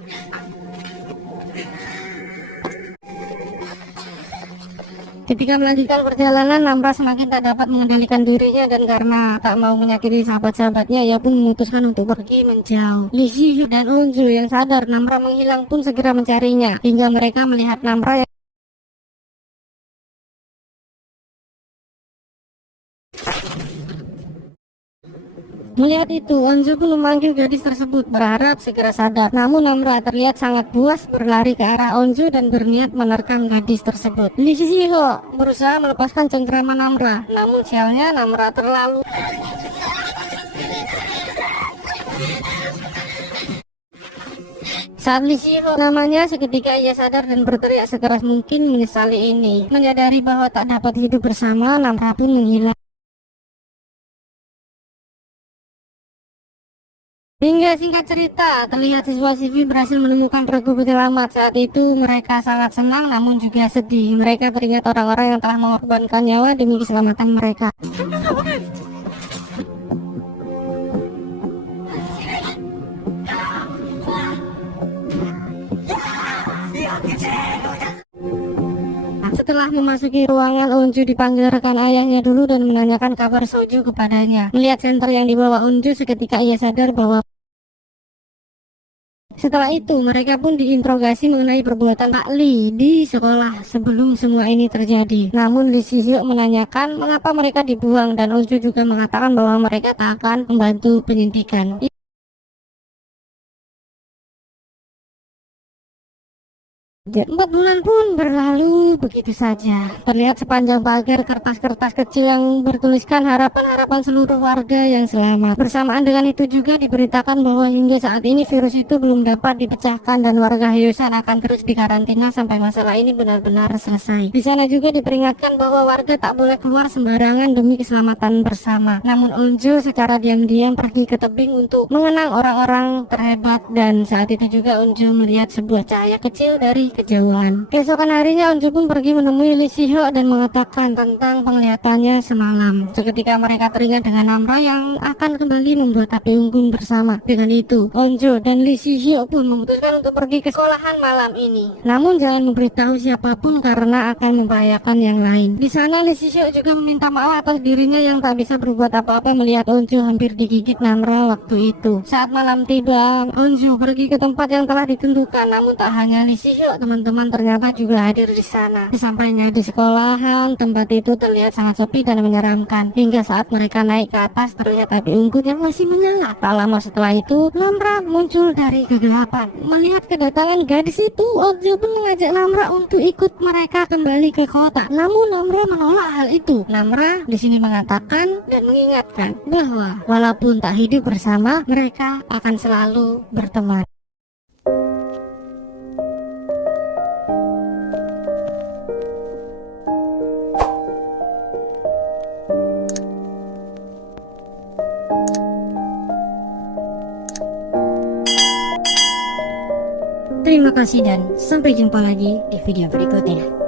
Ketika melanjutkan perjalanan, Namra semakin tak dapat mengendalikan dirinya dan karena tak mau menyakiti sahabat-sahabatnya, ia pun memutuskan untuk pergi menjauh. Lee Si-hyuk dan Eun-ju yang sadar Namra menghilang pun segera mencarinya, hingga mereka melihat Namra yang Melihat itu, Eun-ju pun memanggil gadis tersebut berharap segera sadar. Namun Namra terlihat sangat puas berlari ke arah Eun-ju dan berniat menerkam gadis tersebut. Lee Si-hyuk berusaha melepaskan cengkraman Namra, namun sialnya Namra terlalu Saat Lee Si-hyuk namanya, seketika ia sadar dan berteriak sekeras mungkin menyesali ini. Menyadari bahwa tak dapat hidup bersama, Namra pun menghilang. Hingga singkat cerita, terlihat siswa CV berhasil menemukan regu penyelamat. Saat itu mereka sangat senang namun juga sedih. Mereka teringat orang-orang yang telah mengorbankan nyawa demi keselamatan mereka. Setelah memasuki ruangan, Eun-ju dipanggil rekan ayahnya dulu dan menanyakan kabar Soju kepadanya. Melihat senter yang dibawa Eun-ju, seketika ia sadar bahwa setelah itu mereka pun diinterogasi mengenai perbuatan Pak Lee di sekolah sebelum semua ini terjadi. Namun Lee Si-hyuk menanyakan mengapa mereka dibuang dan Eun-ju juga mengatakan bahwa mereka tak akan membantu penyelidikan. 4 bulan pun berlalu begitu saja. Terlihat sepanjang pagar kertas-kertas kecil yang bertuliskan harapan-harapan seluruh warga yang selamat. Bersamaan dengan itu juga diberitakan bahwa hingga saat ini virus itu belum dapat dipecahkan dan warga Hyosan akan terus dikarantina sampai masalah ini benar-benar selesai. Di sana juga diperingatkan bahwa warga tak boleh keluar sembarangan demi keselamatan bersama. Namun Eun-ju secara diam-diam pergi ke tebing untuk mengenang orang-orang terhebat dan saat itu juga Eun-ju melihat sebuah cahaya kecil dari kejauhan. Keesokan harinya Eun-ju pun pergi menemui Lee Si-hyuk dan mengatakan tentang penglihatannya semalam. Seketika mereka teringat dengan Namra yang akan kembali membuat api unggun bersama. Dengan itu, Eun-ju dan Lee Si-hyuk pun memutuskan untuk pergi ke sekolahan malam ini. Namun jangan memberitahu siapapun karena akan membahayakan yang lain. Di sana Lee Si-hyuk juga meminta maaf atas dirinya yang tak bisa berbuat apa-apa melihat Eun-ju hampir digigit Namra waktu itu. Saat malam tiba, Eun-ju pergi ke tempat yang telah ditentukan. Namun tak hanya Lee Si-hyuk, teman-teman ternyata juga hadir di sana. Sesampainya di sekolahan, tempat itu terlihat sangat sepi dan menyeramkan. Hingga saat mereka naik ke atas, terlihat api unggun yang masih menyala. Tak lama setelah itu, Namra muncul dari kegelapan. Melihat kedatangan gadis itu, Eun-ju pun mengajak Namra untuk ikut mereka kembali ke kota. Namun Namra menolak hal itu. Namra di sini mengatakan dan mengingatkan bahwa walaupun tak hidup bersama, mereka akan selalu berteman. Terima kasih dan sampai jumpa lagi di video berikutnya.